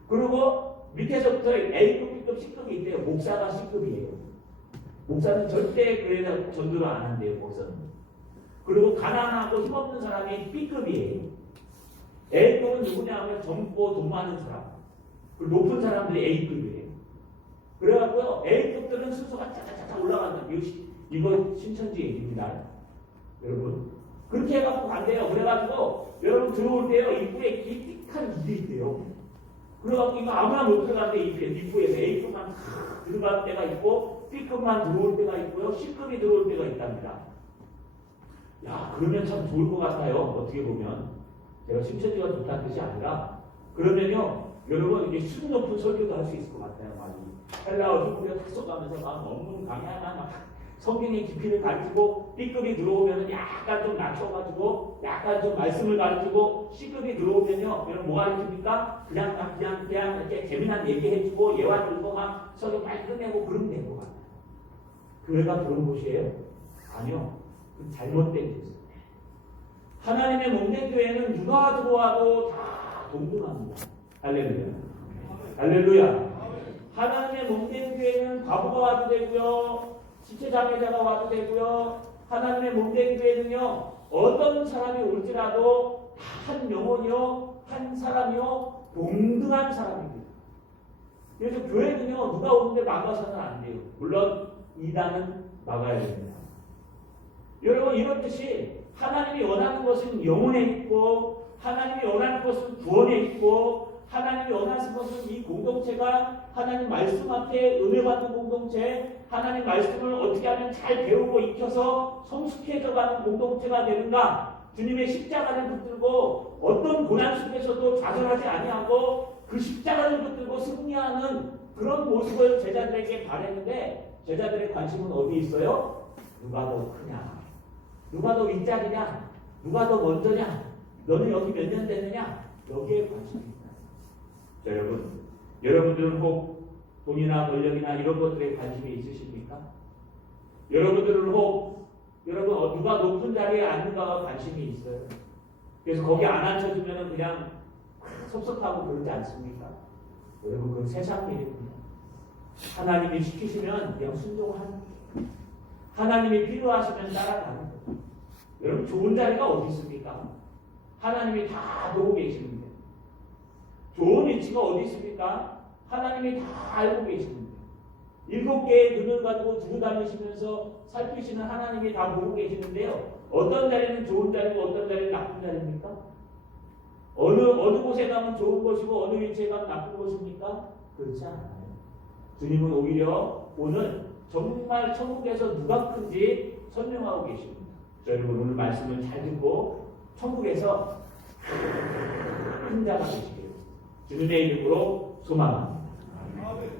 그리고 밑에서부터 A급, B급, C급이 있대요. 목사가 C급이에요. 목사는 절대 교회에서 전도를 안 한대요. 목사는. 그리고 가난하고 힘없는 사람이 B급이에요. A급은 누구냐 하면 젊고 돈 많은 사람. 그리고 높은 사람들이 A급이에요. 그래갖고요, A급들은 순서가 짜자자자 올라간다. 이거 신천지 얘기입니다. 여러분 그렇게 해갖고 간대요. 그래가지고 여러분 들어올 때요 입구에 기특한 길이 있대요. 그래갖고 이거 아무나 못 들어가는데 입구에서 A급만 들어갈 때가 있고 B급만 들어올 때가 있고요. C급이 들어올 때가 있답니다. 야 그러면 참 좋을 것 같아요. 어떻게 보면 제가 신천지가 좋다는 뜻이 아니라 그러면요 여러분 이게 수준 높은 설교도 할 수 있을 것 같아요. 많이 헬라어 히브리어 다 써가면서 막 논문 강의하나 막 성경의 깊이를 가르치고 B급이 들어오면 약간 좀 낮춰가지고 약간 좀 말씀을 가르치고 C급이 들어오면요 여러분 뭐 가르칩니까? 그냥 이렇게 재미난 얘기해주고 예화 들고 막 설교 빨리 끝내고 그러면 될 것 같아요. 교회가 그런 곳이에요? 아니요. 그 잘못된 곳이에요. 하나님의 몸된 교회는 누가 들어와도 다 동등합니다. 할렐루야. 할렐루야. 하나님의 몸된 교회는 과부가 와도 되고요. 지체장애자가 와도 되고요. 하나님의 몸된 교회는요. 어떤 사람이 올지라도 한 영혼이요. 한 사람이요. 동등한 사람입니다. 그래서 교회는요. 누가 오는데 막아서는 안 돼요. 물론 이단은 막아야 됩니다. 여러분 이런 뜻이 하나님이 원하는 것은 영혼에 있고 하나님이 원하는 것은 구원에 있고 하나님이 원하는 것은 이 공동체가 하나님 말씀 앞에 은혜 받는 공동체 하나님 말씀을 어떻게 하면 잘 배우고 익혀서 성숙해져가는 공동체가 되는가 주님의 십자가를 붙들고 어떤 고난 속에서도 좌절하지 아니하고 그 십자가를 붙들고 승리하는 그런 모습을 제자들에게 바랬는데 제자들의 관심은 어디 있어요? 누가 더 크냐? 누가 더 윗자리냐? 누가 더 먼저냐? 너는 여기 몇 년 됐느냐? 여기에 관심이 있다. 자, 여러분들은 혹 돈이나 권력이나 이런 것들에 관심이 있으십니까? 여러분들은 혹 누가 높은 자리에 앉는가가 관심이 있어요. 그래서 거기 안 앉혀주면 그냥 섭섭하고 그러지 않습니까? 여러분 그건 세상 일입니다. 하나님이 시키시면 그냥 순종하는 거예요. 하나님이 필요하시면 따라가는 거예요. 여러분 좋은 자리가 어디 있습니까? 하나님이 다 보고 계시는데 좋은 위치가 어디 있습니까? 하나님이 다 알고 계시는데 7개의 눈을 가지고 두루 다니시면서 살피시는 하나님이 다 보고 계시는데요. 어떤 자리는 좋은 자리고 어떤 자리는 나쁜 자리입니까? 어느 곳에 가면 좋은 것이고 어느 위치에 가면 나쁜 것입니까? 그렇지 않아요. 주님은 오히려 오늘 정말 천국에서 누가 큰지 설명하고 계십니다. 여러분 오늘 말씀을 잘 듣고 천국에서 큰 자가 되시기를 주님의 이름으로 소망합니다.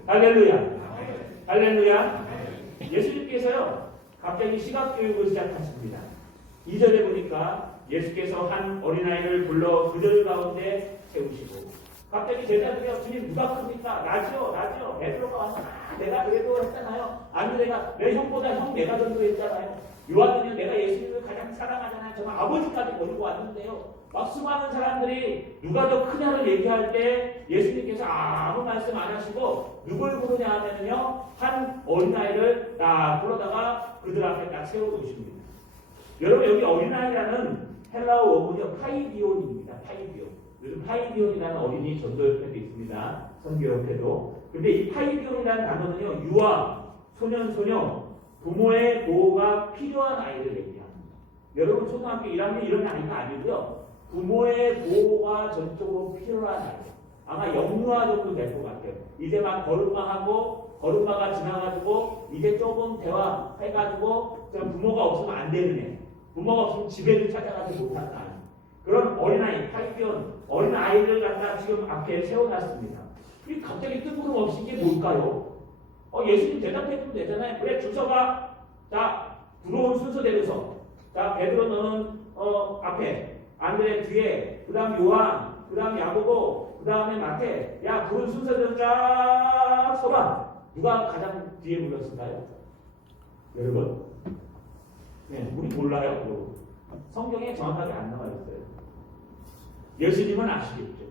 할렐루야. 할렐루야. 예수님께서요 갑자기 시각교육을 시작하십니다. 2절에 보니까 예수께서 한 어린아이를 불러 그들 가운데 세우시고 갑자기 제자들이요 주님 누가 큽니까? 나죠. 베드로가 와서 내가 그래도 했잖아요. 아니 내 형보다 형 내가 전도했잖아요. 요한은요 내가 예수님을 가장 사랑하잖아요. 저는 아버지까지 버리고 왔는데요. 막 수많은 사람들이 누가 더 크냐를 얘기할 때 예수님께서 아무 말씀 안 하시고 누굴 부르냐 하면요 한 어린아이를 딱 불러다가 그들 앞에 딱 세워놓으십니다. 여러분 여기 어린아이라는 헬라어 원문이요 파이디온입니다. 파이디온. 요즘 파이디온이라는 어린이 전도협회도 있습니다. 선교협회도. 근데 이 파이디온이라는 단어는요 유아, 소년, 부모의 보호가 필요한 아이를 얘기합니다. 여러분 초등학교 1학년 이런 아이가 아니고요. 부모의 보호가 전적으로 필요한 아이. 아마 영유아 정도 될 것 같아요. 이제 막 걸음마가 지나가지고 이제 조금 대화해가지고 부모가 없으면 안 되는 애. 부모가 없으면 집에를 찾아가지 못하는 아이. 그런 어린아이, 파이디온 어린아이를 갖다 지금 앞에 세워놨습니다. 이 갑자기 뜬금없이 이게 뭘까요? 예수님 대답해주면 되잖아요. 그래 줄 서봐. 자 들어온 순서대로 서. 자 베드로 너는 앞에 안드레 뒤에 그 다음 요한 그 다음 야고보 그 다음에 마태 야 부른 순서대로 쫙 서봐. 누가 가장 뒤에 불렀을까요? 여러분 네, 우리 몰라요. 성경에 정확하게 안 나와 있어요. 예수님은 아시겠죠.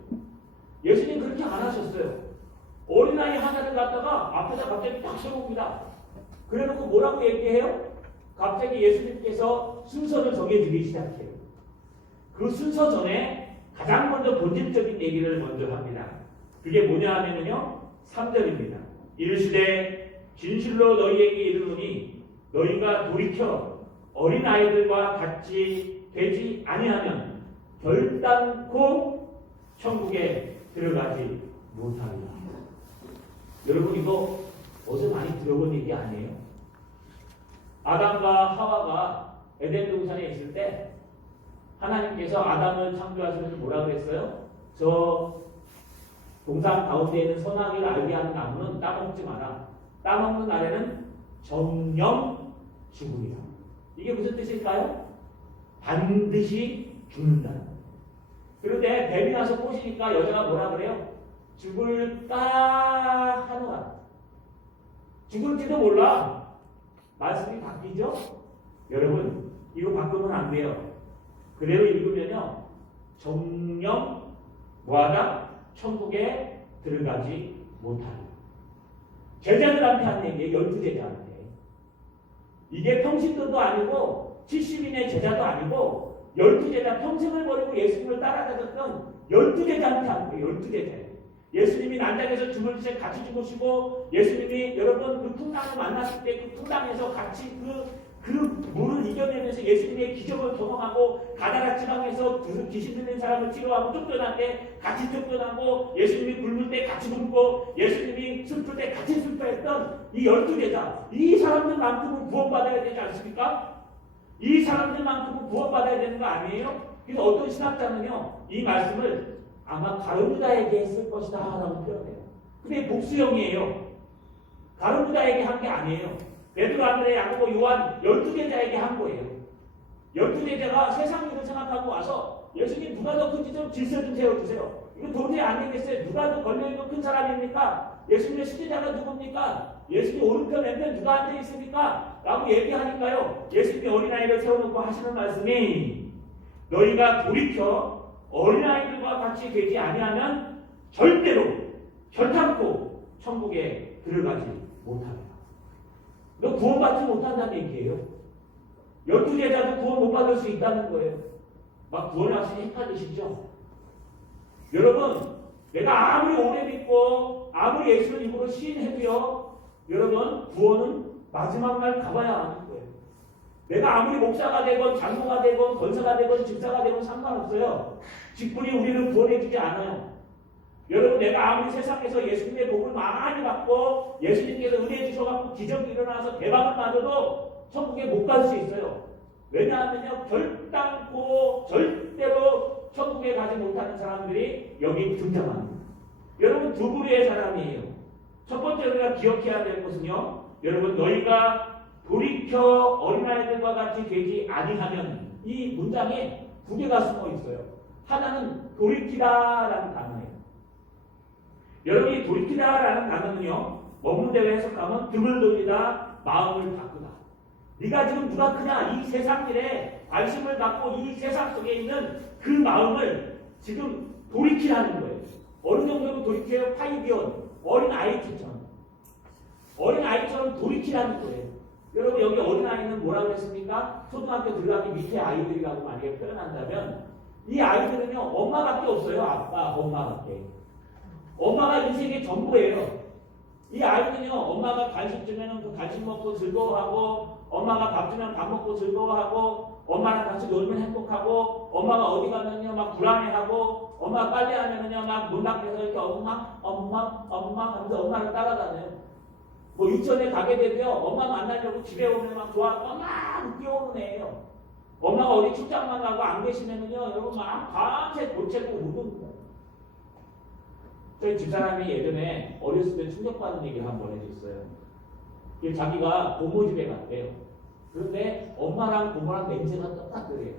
예수님 그렇게 안 하셨어요. 어린아이 하나를 갖다가 앞에다 갑자기 딱 세웁니다. 그래놓고 뭐라고 얘기해요? 갑자기 예수님께서 순서를 정해주기 시작해요. 그 순서 전에 가장 먼저 본질적인 얘기를 먼저 합니다. 그게 뭐냐 하면요 3절입니다. 이르시되 진실로 너희에게 이르노니 너희가 돌이켜 어린아이들과 같이 되지 아니하면 결단코 천국에 들어가지 못합니다. 여러분 이거 어제 많이 들어본 얘기 아니에요? 아담과 하와가 에덴 동산에 있을 때 하나님께서 아담을 창조하시면서 뭐라 그랬어요? 저 동산 가운데 있는 선악을 알게 하는 나무는 따먹지 마라. 따먹는 날에는 정령 죽으리라. 이게 무슨 뜻일까요? 반드시 죽는다. 그런데 뱀이 나서 꼬시니까 여자가 뭐라 그래요? 죽을까 하노라. 죽을지도 몰라. 말씀이 바뀌죠? 여러분 이거 바꾸면 안 돼요. 그대로 읽으면요 정령 뭐하다? 천국에 들어가지 못하리라. 제자들한테 한 얘기예요. 12제자한테. 이게 평신도도 아니고 70인의 제자도 아니고 12제자 평생을 버리고 예수님을 따라다녔던 12제자한테 한 거예요. 12제자. 예수님이 난장에서 죽을 때 같이 죽으시고 예수님이 여러분 그 풍랑을 만났을 때 그 풍랑에서 같이 그 물을 이겨내면서 예수님의 기적을 경험하고 가다라 지방에서 귀신 들린 사람을 치료하고 쫓겨날 때 같이 쫓겨나고 예수님이 굶을 때 같이 굶고 예수님이 슬플 때 같이 슬퍼했던 이 12제자 이 사람들만큼은 구원받아야 되지 않습니까? 이 사람들만큼은 구원받아야 되는 거 아니에요? 그래서 어떤 신학자는요 이 말씀을 아마 가룟유다에게 했을 것이다 라고 표현해요. 근데 복수형이에요. 가룟유다에게 한 게 아니에요. 베드로, 안드레, 야고보, 요한 12제자에게 한 거예요. 12제자가 세상 일을 생각하고 와서 예수님 누가 더 큰지 좀 질서 좀 세워주세요. 이거 도저히 안 되겠어요. 누가 더 권력이 큰 사람입니까? 예수님의 시대자가 누굽니까? 예수님 오른편 왼편 누가 앉아있습니까? 라고 얘기하니까요. 예수님이 어린아이를 세워놓고 하시는 말씀이 너희가 돌이켜 어린아이들과 같이 되지 아니하면 절대로 결탄코 천국에 들어가지 못합니다. 너 구원받지 못한다는 얘기예요. 12제자도 구원 못 받을 수 있다는 거예요. 막 구원하시니 헷갈리시죠? 여러분 내가 아무리 오래 믿고 아무리 예수를 입으로 시인해도요 여러분 구원은 마지막 날 가봐야 하는 거예요. 내가 아무리 목사가 되건 장로가 되건 권사가 되건 집사가 되건 상관없어요. 직분이 우리를 구원해주지 않아요. 여러분 내가 아무리 세상에서 예수님의 복을 많이 받고 예수님께서 은혜 주셔갖고 기적이 일어나서 대박을 맞아도 천국에 못 갈 수 있어요. 왜냐하면요 결단코 절대로 천국에 가지 못하는 사람들이 여기 등장합니다. 여러분 두 부류의 사람이에요. 첫 번째 우리가 기억해야 될 것은요 여러분 너희가 돌이켜 어린아이들과 같이 되지 아니하면 이 문장에 두 개가 숨어 있어요. 하나는 돌이키다라는 단어예요. 여러분 이 돌이키다라는 단어는요 원문 대로 해석하면 등을 돌리다 마음을 바꾸다. 네가 지금 누가 크냐 이 세상 일에 관심을 갖고 이 세상 속에 있는 그 마음을 지금 돌이키라는 거예요. 어느 정도로 돌이켜요? 파이비온 어린아이처럼 어린아이처럼 돌이키라는 거예요. 여러분 여기 어린아이는 뭐라고 그랬습니까? 초등학교 들어가기 밑에 아이들이라고 만약에 표현한다면 이 아이들은요 엄마밖에 없어요. 아빠 엄마밖에. 엄마가 인생의 전부예요. 이 아이들은요 엄마가 간식 주면 그 간식 먹고 즐거워하고 엄마가 밥 주면 밥 먹고 즐거워하고 엄마랑 같이 놀면 행복하고 엄마가 어디 가면요 막 불안해하고 엄마 빨래하면은요 막 문 밖에서 이렇게 엄마 하면서 엄마를 따라다녀요. 뭐 유치원에 가게 되고요 엄마 만나려고 집에 오면 막 좋아하고 막 뛰어오는 애예요. 엄마가 어디 출장만 가고 안 계시면은요 여러분 막 밤새 고채고 우는 거예요. 저희 집사람이 예전에 어렸을 때 충격받은 얘기를 한번 해줬어요. 자기가 고모 집에 갔대요. 그런데 엄마랑 고모랑 냄새가 똑같더래요.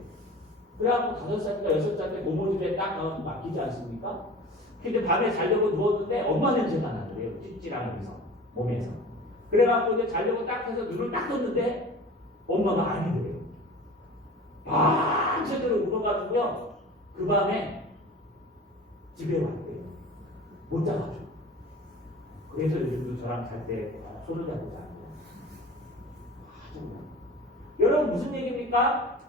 그래갖고 5살인가 6살 때 고모 집에 딱 가서 맡기지 않습니까? 근데 밤에 자려고 누웠는데 엄마 냄새가 나더래요. 찌찌라면서 몸에서. 그래갖고 이제 자려고 딱 해서 눈을 딱 떴는데 엄마가 아니더래요. 밤새도록 울어가지고요. 그 밤에 집에 왔대요. 못 자가지고. 그래서 요즘도 저랑 잘 때 손을 잡고 자는 거예요. 여러분 무슨 얘기입니까?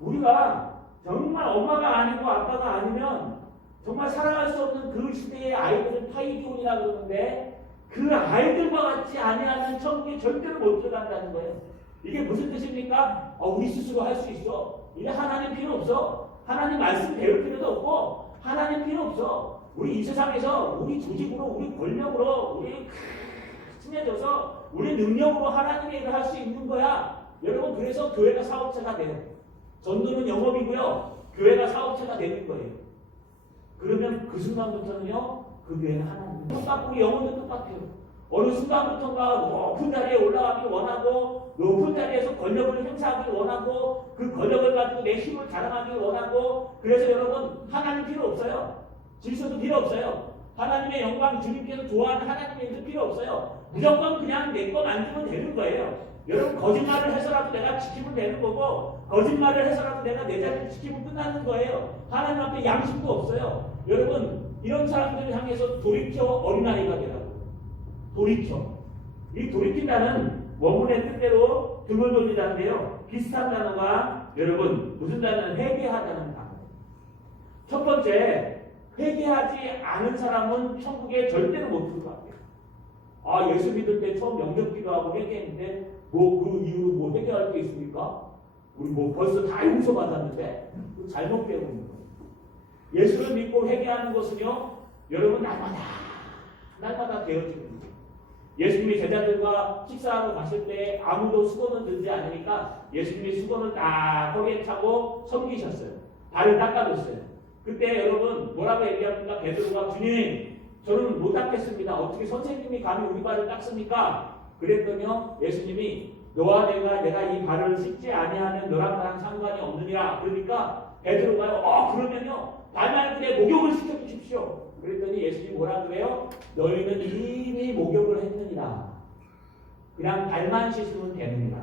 우리가 정말 엄마가 아니고 아빠가 아니면 정말 살아갈 수 없는 그 시대의 아이들은 파이디온이라 그러는데 그 아이들과 같이 아니하면 천국에 절대로 못 들어간다는 거예요. 이게 무슨 뜻입니까? 우리 스스로 할 수 있어. 이게 하나님 필요 없어. 하나님 말씀 배울 필요도 없고 하나님 필요 없어. 우리 이 세상에서 우리 조직으로 우리 권력으로 우리 친해져서 우리 능력으로 하나님의 일을 할 수 있는 거야. 여러분 그래서 교회가 사업체가 돼요. 전도는 영업이고요. 교회가 사업체가 되는 거예요. 그러면 그 순간부터는요. 그 교회는 하나님 똑같고 영혼도 똑같아요. 어느 순간부터가 높은 자리에 올라가길 원하고 높은 자리에서 권력을 행사하길 원하고 그 권력을 가지고 내 힘을 자랑하길 원하고 그래서 여러분 하나님 필요 없어요. 질서도 필요 없어요. 하나님의 영광 주님께서 좋아하는 하나님의 일도 필요 없어요. 무조건 그냥 내 거 만들면 되는 거예요. 여러분 거짓말을 해서라도 내가 지키면 되는 거고 거짓말을 해서라도 내가 내 자리를 지키면 끝나는 거예요. 하나님 앞에 양심도 없어요. 여러분 이런 사람들을 향해서 돌이켜 어린아이가 되라고. 돌이켜. 이 돌이킨다는 원문의 뜻대로 등을 돌리다는데요. 비슷한 단어가 여러분 무슨 단어는 회개하다는 단어. 첫 번째 회개하지 않은 사람은 천국에 절대로 못 들어가요. 예수 믿을 때 처음 영접 기도하고 회개했는데 그 이후로 뭐 회개할 게 있습니까? 우리 벌써 다 용서받았는데 잘못 배우는 거예요. 예수를 믿고 회개하는 것은요. 여러분 날마다 되어지는 거예요. 예수님이 제자들과 식사하러 가실 때 아무도 수건을 들지 않으니까 예수님이 수건을 딱 허리에 차고 섬기셨어요. 발을 닦아줬어요. 그때 여러분 뭐라고 얘기합니까? 베드로가 주님 저는 못 닦겠습니다. 어떻게 선생님이 감히 우리 발을 닦습니까? 그랬더니요 예수님이 너와 내가 이 발을 씻지 아니하면 너랑 나랑 상관이 없느니라. 그러니까 베드로가요 그러면요 발만큼의 목욕을 시켜주십시오. 그랬더니 예수님이 뭐라 그래요? 너희는 이미 목욕을 했느니라. 그냥 발만 씻으면 되느니라.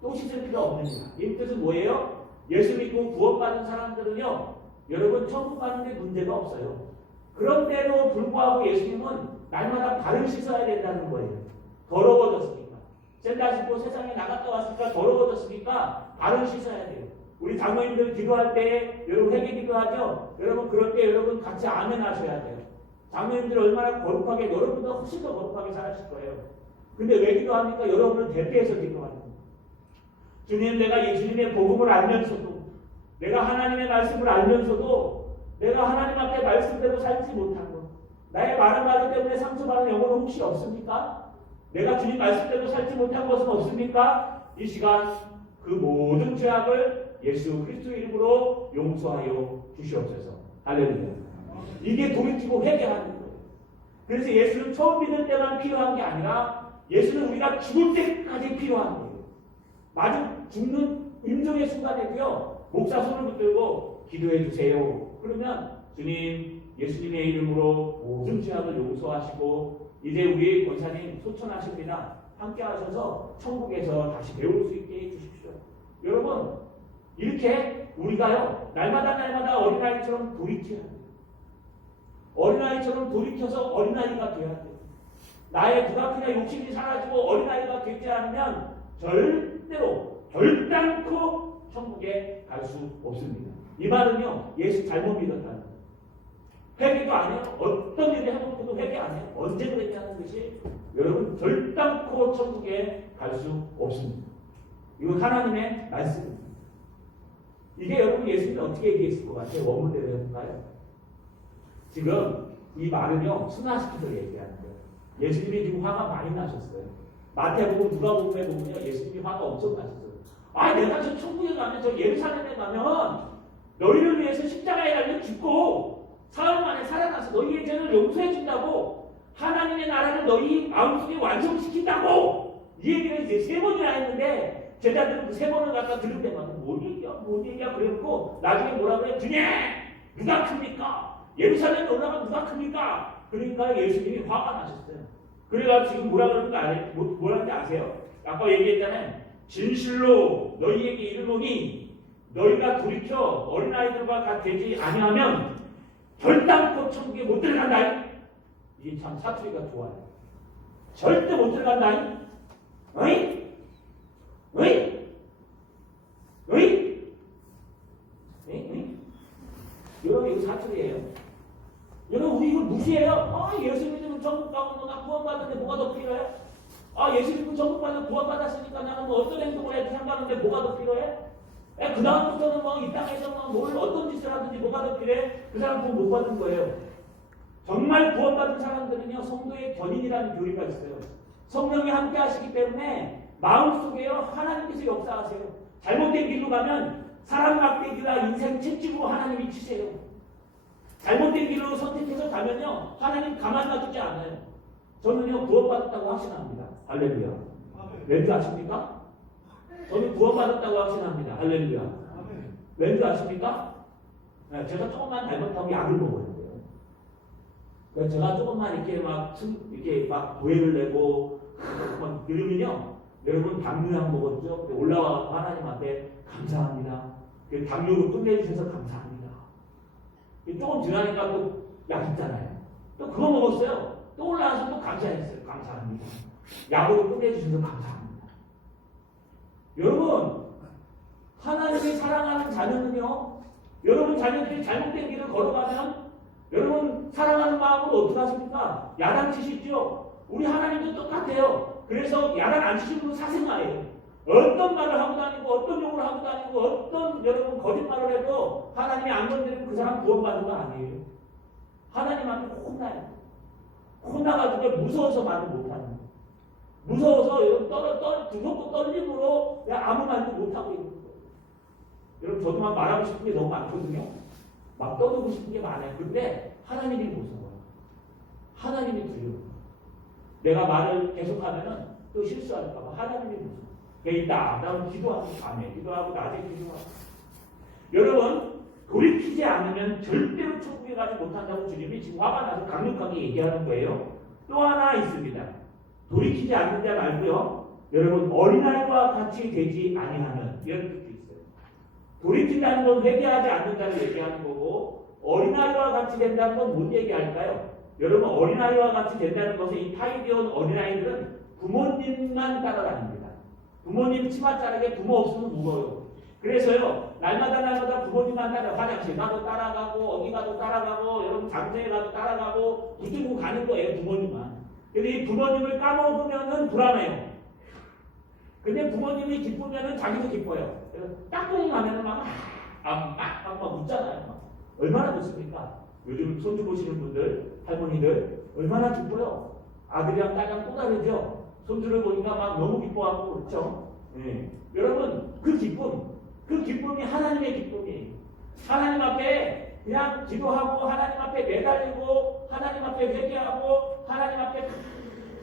또 씻을 필요 없느니라. 이 뜻은 뭐예요? 예수 믿고 구원받은 사람들은요 여러분 천국 가는데 문제가 없어요. 그런데도 불구하고 예수님은 날마다 발을 씻어야 된다는 거예요. 더러워졌으니까. 샌다 신고 세상에 나갔다 왔으니까 더러워졌으니까 발을 씻어야 돼요. 우리 장로님들 기도할 때 여러분 회개 기도하죠? 여러분 그럴 때 여러분 같이 아멘 하셔야 돼요. 장로님들 얼마나 거룩하게 여러분보다 훨씬 더 거룩하게 살았을 거예요. 근데 왜 기도합니까? 여러분을 대표해서 기도하는 거예요. 주님 내가 예수님의 복음을 알면서도 내가 하나님의 말씀을 알면서도 내가 하나님 앞에 말씀대로 살지 못한 것 나의 많은 말 때문에 상처받는 영혼은 혹시 없습니까? 내가 주님 말씀대로 살지 못한 것은 없습니까? 이 시간 그 모든 죄악을 예수 그리스도 이름으로 용서하여 주시옵소서. 할렐루야. 이게 돌이키고 회개하는 거예요. 그래서 예수는 처음 믿을 때만 필요한 게 아니라 예수는 우리가 죽을 때까지 필요한 거예요. 마지막 죽는 임종의 순간에도요. 목사 손을 붙들고 기도해 주세요. 그러면 주님 예수님의 이름으로 모든 죄악을 용서하시고 이제 우리 권사님 소천하십니다. 함께 하셔서 천국에서 다시 배울 수 있게 해주십시오. 여러분 이렇게 우리가요 날마다 어린아이처럼 돌이켜야 돼요. 어린아이처럼 돌이켜서 어린아이가 돼야 돼요. 나의 부각이나 욕심이 사라지고 어린아이가 되지 않으면 절대로 결단코 천국에 갈 수 없습니다. 이 말은요 예수 잘못 믿었다는 거예요. 회개도 안 해요. 어떤 일을 해놓고도 회개 안 해요. 언제 그랬냐는 것이 여러분 결단코 천국에 갈 수 없습니다. 이건 하나님의 말씀입니다. 이게 여러분 예수님이 어떻게 얘기했을 것 같아요? 원문대로 해볼까요? 지금 이 말은요 순화시켜서 얘기하는 거예요. 예수님이 지금 화가 많이 나셨어요. 마태복음 누가복음에 보면요 예수님이 화가 엄청 나셨어요. 내가 저 천국에 가면 저 예루살렘에 가면 너희를 위해서 십자가에 달려 죽고 사흘 만에 살아나서 너희의 죄를 용서해 준다고 하나님의 나라를 너희 마음속에 완성시킨다고 이 얘기를 이제 3번이나 했는데 제자들은 그 3번을 갖다 들을 때마다 뭔 얘기야 그래놓고 나중에 뭐라 그래? 주님 누가 큽니까? 예루살렘에 올라가면 누가 큽니까? 그러니까 예수님이 화가 나셨어요. 그래가 지금 뭐라 그러는 거 뭐라는지 아세요? 아까 얘기했잖아요. 진실로 너희에게 이르노니 너희가 돌이켜 어린아이들과 같이 아니하면 결단코 천국에 못 들어간다. 이게 참 사투리가 좋아요. 절대 못 들어간다. 어이? 여러분 이거 사투리예요. 여러분 우리 이거 무시해요? 예수 믿으면 천국 가고 나 구원받는데 뭐가 더 필요해? 예수 믿고 천국받아 구원받았으니까 나는 뭐 어떤 행동을 해도 상관없는데 뭐가 더 필요해? 그 다음부터는 뭐 이 땅에서 뭘 어떤 짓을 하든지 뭐가 더 필요해? 그 사람 구원 못 받은 거예요. 정말 구원받은 사람들은요, 성도의 견인이라는 교리가 있어요. 성령이 함께 하시기 때문에 마음속에요, 하나님께서 역사하세요. 잘못된 길로 가면 사람 막대기가 인생 채찍으로 하나님이 치세요. 잘못된 길로 선택해서 가면요, 하나님 가만 놔두지 않아요. 저는요, 구원받았다고 확신합니다. 할렐루야. 왠지 아십니까? 저는 구원받았다고 확신합니다. 할렐루야. 왠지 아십니까? 제가 조금만 잘못하면 약을 먹어요. 그래서 제가 조금만 이렇게 막 도해를 내고 막 이러면요, 여러분 당뇨약 먹었죠? 올라와서 하나님한테 감사합니다. 당뇨로 끝내주셔서 감사합니다. 조금 지나니까 또 약 있잖아요. 또 그거 먹었어요. 또 올라와서 또 감사했어요. 감사합니다. 약으로 끝내주셔서 감사합니다. 여러분, 하나님이 사랑하는 자녀는요, 여러분 자녀들이 잘못된 길을 걸어가면 여러분 사랑하는 마음으로 어떻게 하십니까? 야단치시죠? 우리 하나님도 똑같아요. 그래서 야단 안 치시는 분 사생아예요. 어떤 말을 하고 다니고 어떤 욕을 하고 다니고 어떤 여러분 거짓말을 해도 하나님이 안 건드리면 그 사람 구원받은 거 아니에요. 하나님한테 혼나요. 혼나가지고 무서워서 말을 못하는 거예요. 무서워서 여러분 두렵고 떨림으로 그냥 아무 말도 못하고 있는 거예요. 여러분 저도 막 말하고 싶은 게 너무 많거든요. 막 떠들고 싶은 게 많아요. 근데 하나님이 무서워요. 하나님이 두려워요. 내가 말을 계속하면은 또 실수할까 봐 하나님이 무서워요. 있다. 나는 기도하고 밤에 기도하고 낮에 기도하고. 여러분 돌이키지 않으면 절대로 천국에 가지 못한다고 주님이 지금 화가 나서 강력하게 얘기하는 거예요. 또 하나 있습니다. 돌이키지 않는 자 말고요. 여러분 어린아이와 같이 되지 아니하는 이런 뜻도 있어요. 돌이킨다는 건 회개하지 않는 자를 얘기하는 거고 어린아이와 같이 된다는 건 뭔 얘기할까요? 여러분 어린아이와 같이 된다는 것은 이 타이디온 어린아이들은 부모님만 따라다닙니다. 부모님 치마 자르게 부모 없으면 무거워요. 그래서요 날마다 부모님만 따라 화장실 가도 따라가고 어디 가도 따라가고 여러분 장터에 가도 따라가고 붙들고 가는 거예요. 부모님만. 근데 이 부모님을 까먹으면은 불안해요. 근데 부모님이 기쁘면은 자기도 기뻐요. 그래서 딱꿍이 가면은 막 웃잖아요. 막. 얼마나 좋습니까? 요즘 손주 보시는 분들 할머니들 얼마나 기뻐요. 아들이랑 딸이랑 또 다르죠. 손주를 보니까 막 너무 기뻐하고 그렇죠. 네. 여러분 그 기쁨이 하나님의 기쁨이에요. 하나님 앞에 그냥 기도하고 하나님 앞에 매달리고 하나님 앞에 회개하고 하나님 앞에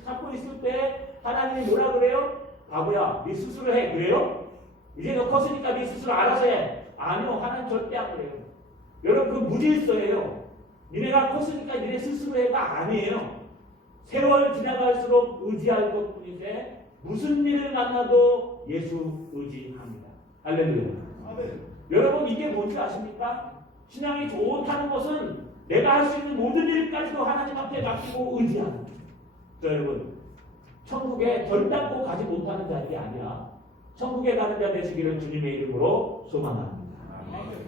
잡고 있을 때 하나님이 뭐라 그래요? 바보야 네 스스로 해. 그래요? 이제 너 컸으니까 네 스스로 알아서 해. 아니요. 하나님 절대 안 그래요. 여러분 그 무질서예요. 니네가 컸으니까 니네 스스로 해가 아니에요. 세월 지나갈수록 의지할 것뿐이세 무슨 일을 만나도 예수 의지합니다. 할렐루야. 여러분 이게 뭔지 아십니까? 신앙이 좋다는 것은 내가 할 수 있는 모든 일까지도 하나님 앞에 맡기고 의지하는 거예요. 여러분 천국에 결단코 가지 못하는 자들이 아니라 천국에 가는 자 되시기를 주님의 이름으로 소망합니다.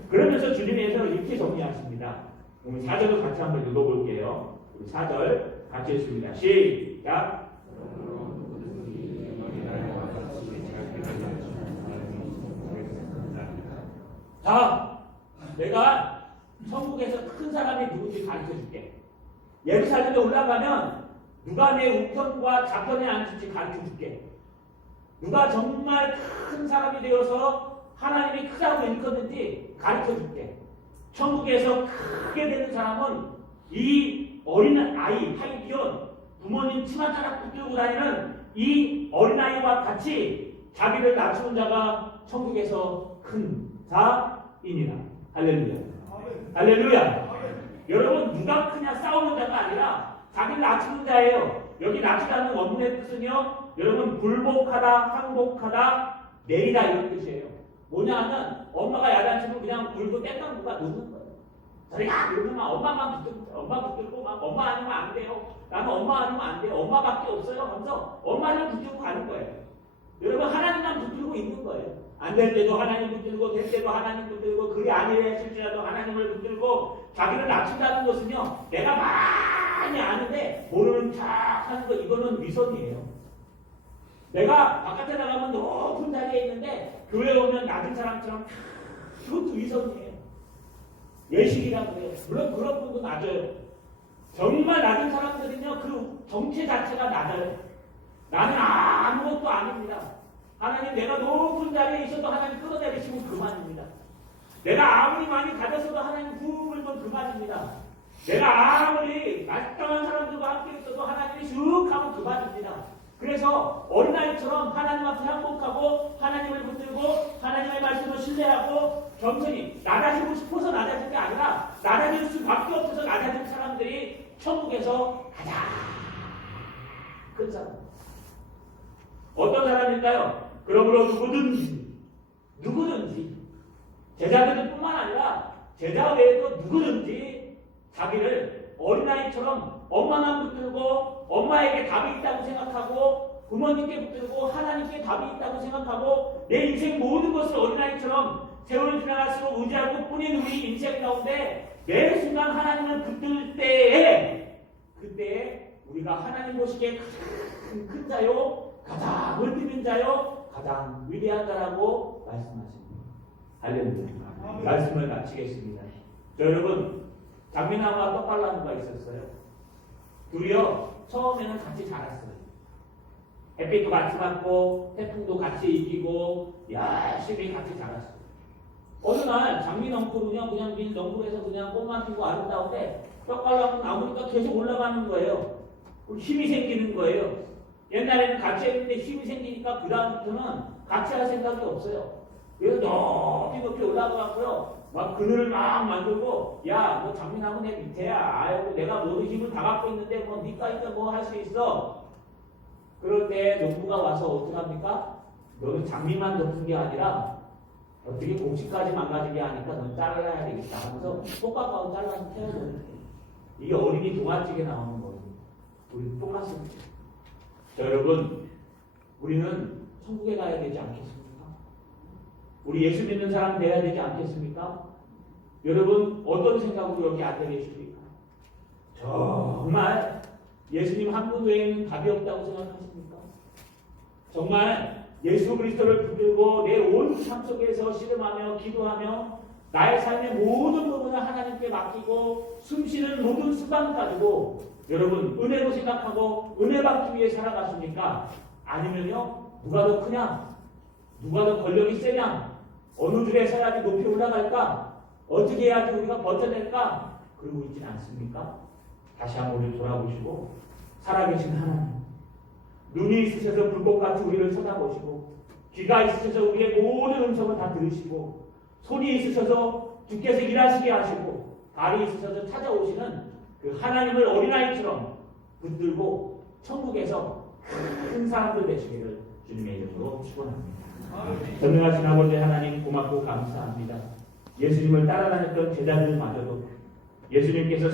그러면서 주님께서 이렇게 정리하십니다. 오늘 4절도 같이 한번 읽어볼게요. 우리 4절 같이 읽습니다. 시작. 자, 내가 천국에서 큰 사람이 누군지 가르쳐줄게. 예루살렘에 올라가면 누가 내 우편과 좌편에 앉을지 가르쳐줄게. 누가 정말 큰 사람이 되어서 하나님이 크다고 일컫는지 가르쳐줄게. 천국에서 크게 되는 사람은 이 어린아이 타이디온 부모님 치마자락 붙들고 다니는 이 어린아이와 같이 자기를 낮추는 자가 천국에서 큰 자이니라. 할렐루야. 할렐루야. 여러분 누가 크냐 싸우는 자가 아니라 자기를 낮추는 자예요. 여기 낮추다는 원문의 뜻은요. 여러분 굴복하다, 항복하다, 내리다 이런 뜻이에요. 뭐냐 하면 엄마가 야단치면 그냥 울고 떼땅 누가 놓는 거예요. 저리가 이러면 엄마 붙들고 막 엄마 아니면 안 돼요. 나는 엄마 아니면 안 돼요. 엄마밖에 없어요. 하면서 엄마를 붙들고 가는 거예요. 여러분 하나님만 붙들고 있는 거예요. 안 될 때도 하나님 붙들고 될 때도 하나님 붙들고 그게 아니래 했을지라도 하나님을 붙들고 자기를 낮춘다는 것은요. 내가 많이 아는데 모르는 척 하는 거 이거는 위선이에요. 내가 바깥에 나가면 높은 자리에 있는데 교회 오면 낮은 사람처럼 그것도 위선이에요. 외식이라고 해요. 물론 그런 분도 낮아요. 정말 낮은 사람들은요, 그 정체 자체가 낮아요. 나는 아무것도 아닙니다. 하나님, 내가 높은 자리에 있어도 하나님 끌어내리시면 그만입니다. 내가 아무리 많이 가졌어도 하나님 부으면 그만입니다. 내가 아무리 말짱한 사람들과 함께 있어도 하나님이 슥 하면 그만입니다. 그래서 어린아이처럼 하나님 앞에 항복하고 하나님을 붙들고 하나님의 말씀을 신뢰하고 겸손히 낮아지고 싶어서 낮아진 게 아니라 낮아질 수밖에 없어서 낮아진 사람들이 천국에서 가장 큰 사람. 어떤 사람일까요? 그러므로 누구든지 제자들 뿐만 아니라 제자 외에도 누구든지 자기를 어린아이처럼 엄마만 붙들고 엄마에게 답이 있다고 생각하고 부모님께 붙들고 하나님께 답이 있다고 생각하고 내 인생 모든 것을 어린아이처럼 세월을 지나갈수록 의지할 뿐인 우리 인생 가운데 매 순간 하나님을 붙들 때에 그때에 우리가 하나님 보시기에 가장 큰 자요 가장 의미 있는 자요 가장 위대한 자라고 말씀하십니다. 할렐루야. 말씀을 마치겠습니다. 여러분, 장미나무와 떡갈나무가 있었어요. 둘이요 처음에는 같이 자랐어요. 햇빛도 같이 받고 태풍도 같이 이기고 열심히 같이 자랐어요. 어느 날 장미넝쿨은요 그냥 넝쿨에서 그냥 꽃만 피고 아름다운데 떡갈나무 나무니까 계속 올라가는 거예요. 힘이 생기는 거예요. 옛날에는 같이 했는데 힘이 생기니까 그 다음부터는 같이 할 생각이 없어요. 그래서 높이 올라가고요. 막 그늘을 막 만들고 야 너 장미나무 내 밑에야. 아이고 내가 모든 힘을 다 갖고 있는데 뭐 니가 있다 뭐 할 수 있어. 그럴 때 농부가 와서 어떻게 합니까? 너는 장미만 높은 게 아니라 어떻게 공식까지 망가지게 하니까 넌 잘라야 되겠다 하면서 꽃가까운 잘라서 태워줘요. 이게 어린이 동화책에 나오는 거예요. 우리 똑같습니다. 자, 여러분, 우리는 천국에 가야 되지 않겠습니까? 우리 예수 믿는 사람 돼야 되지 않겠습니까? 여러분, 어떤 생각으로 여기 앉아 계십니까? 정말 예수님 한 분 외에는 답이 없다고 생각하십니까? 정말 예수 그리스도를 붙들고 내 온 삶 속에서 씨름하며 기도하며 나의 삶의 모든 부분을 하나님께 맡기고 숨쉬는 모든 습관 가지고 여러분 은혜로 생각하고 은혜 받기 위해 살아가십니까? 아니면요 누가 더 크냐? 누가 더 권력이 세냐? 어느 줄에 서야지 높이 올라갈까? 어떻게 해야지 우리가 버텨낼까? 그러고 있지는 않습니까? 다시 한번 우리 돌아보시고 살아계신 하나님 눈이 있으셔서 불꽃같이 우리를 쳐다보시고 귀가 있으셔서 우리의 모든 음성을 다 들으시고 손이 있으셔서 주께서 일하시게 하시고 발이 있으셔서 찾아오시는 그 하나님을 어린아이처럼 붙들고 천국에서 큰 사람들 되시기를 주님의 이름으로 축원합니다. 전능하신 아버지 하나님 고맙고 감사합니다. 예수님을 따라다녔던 제자들마저도 예수님께서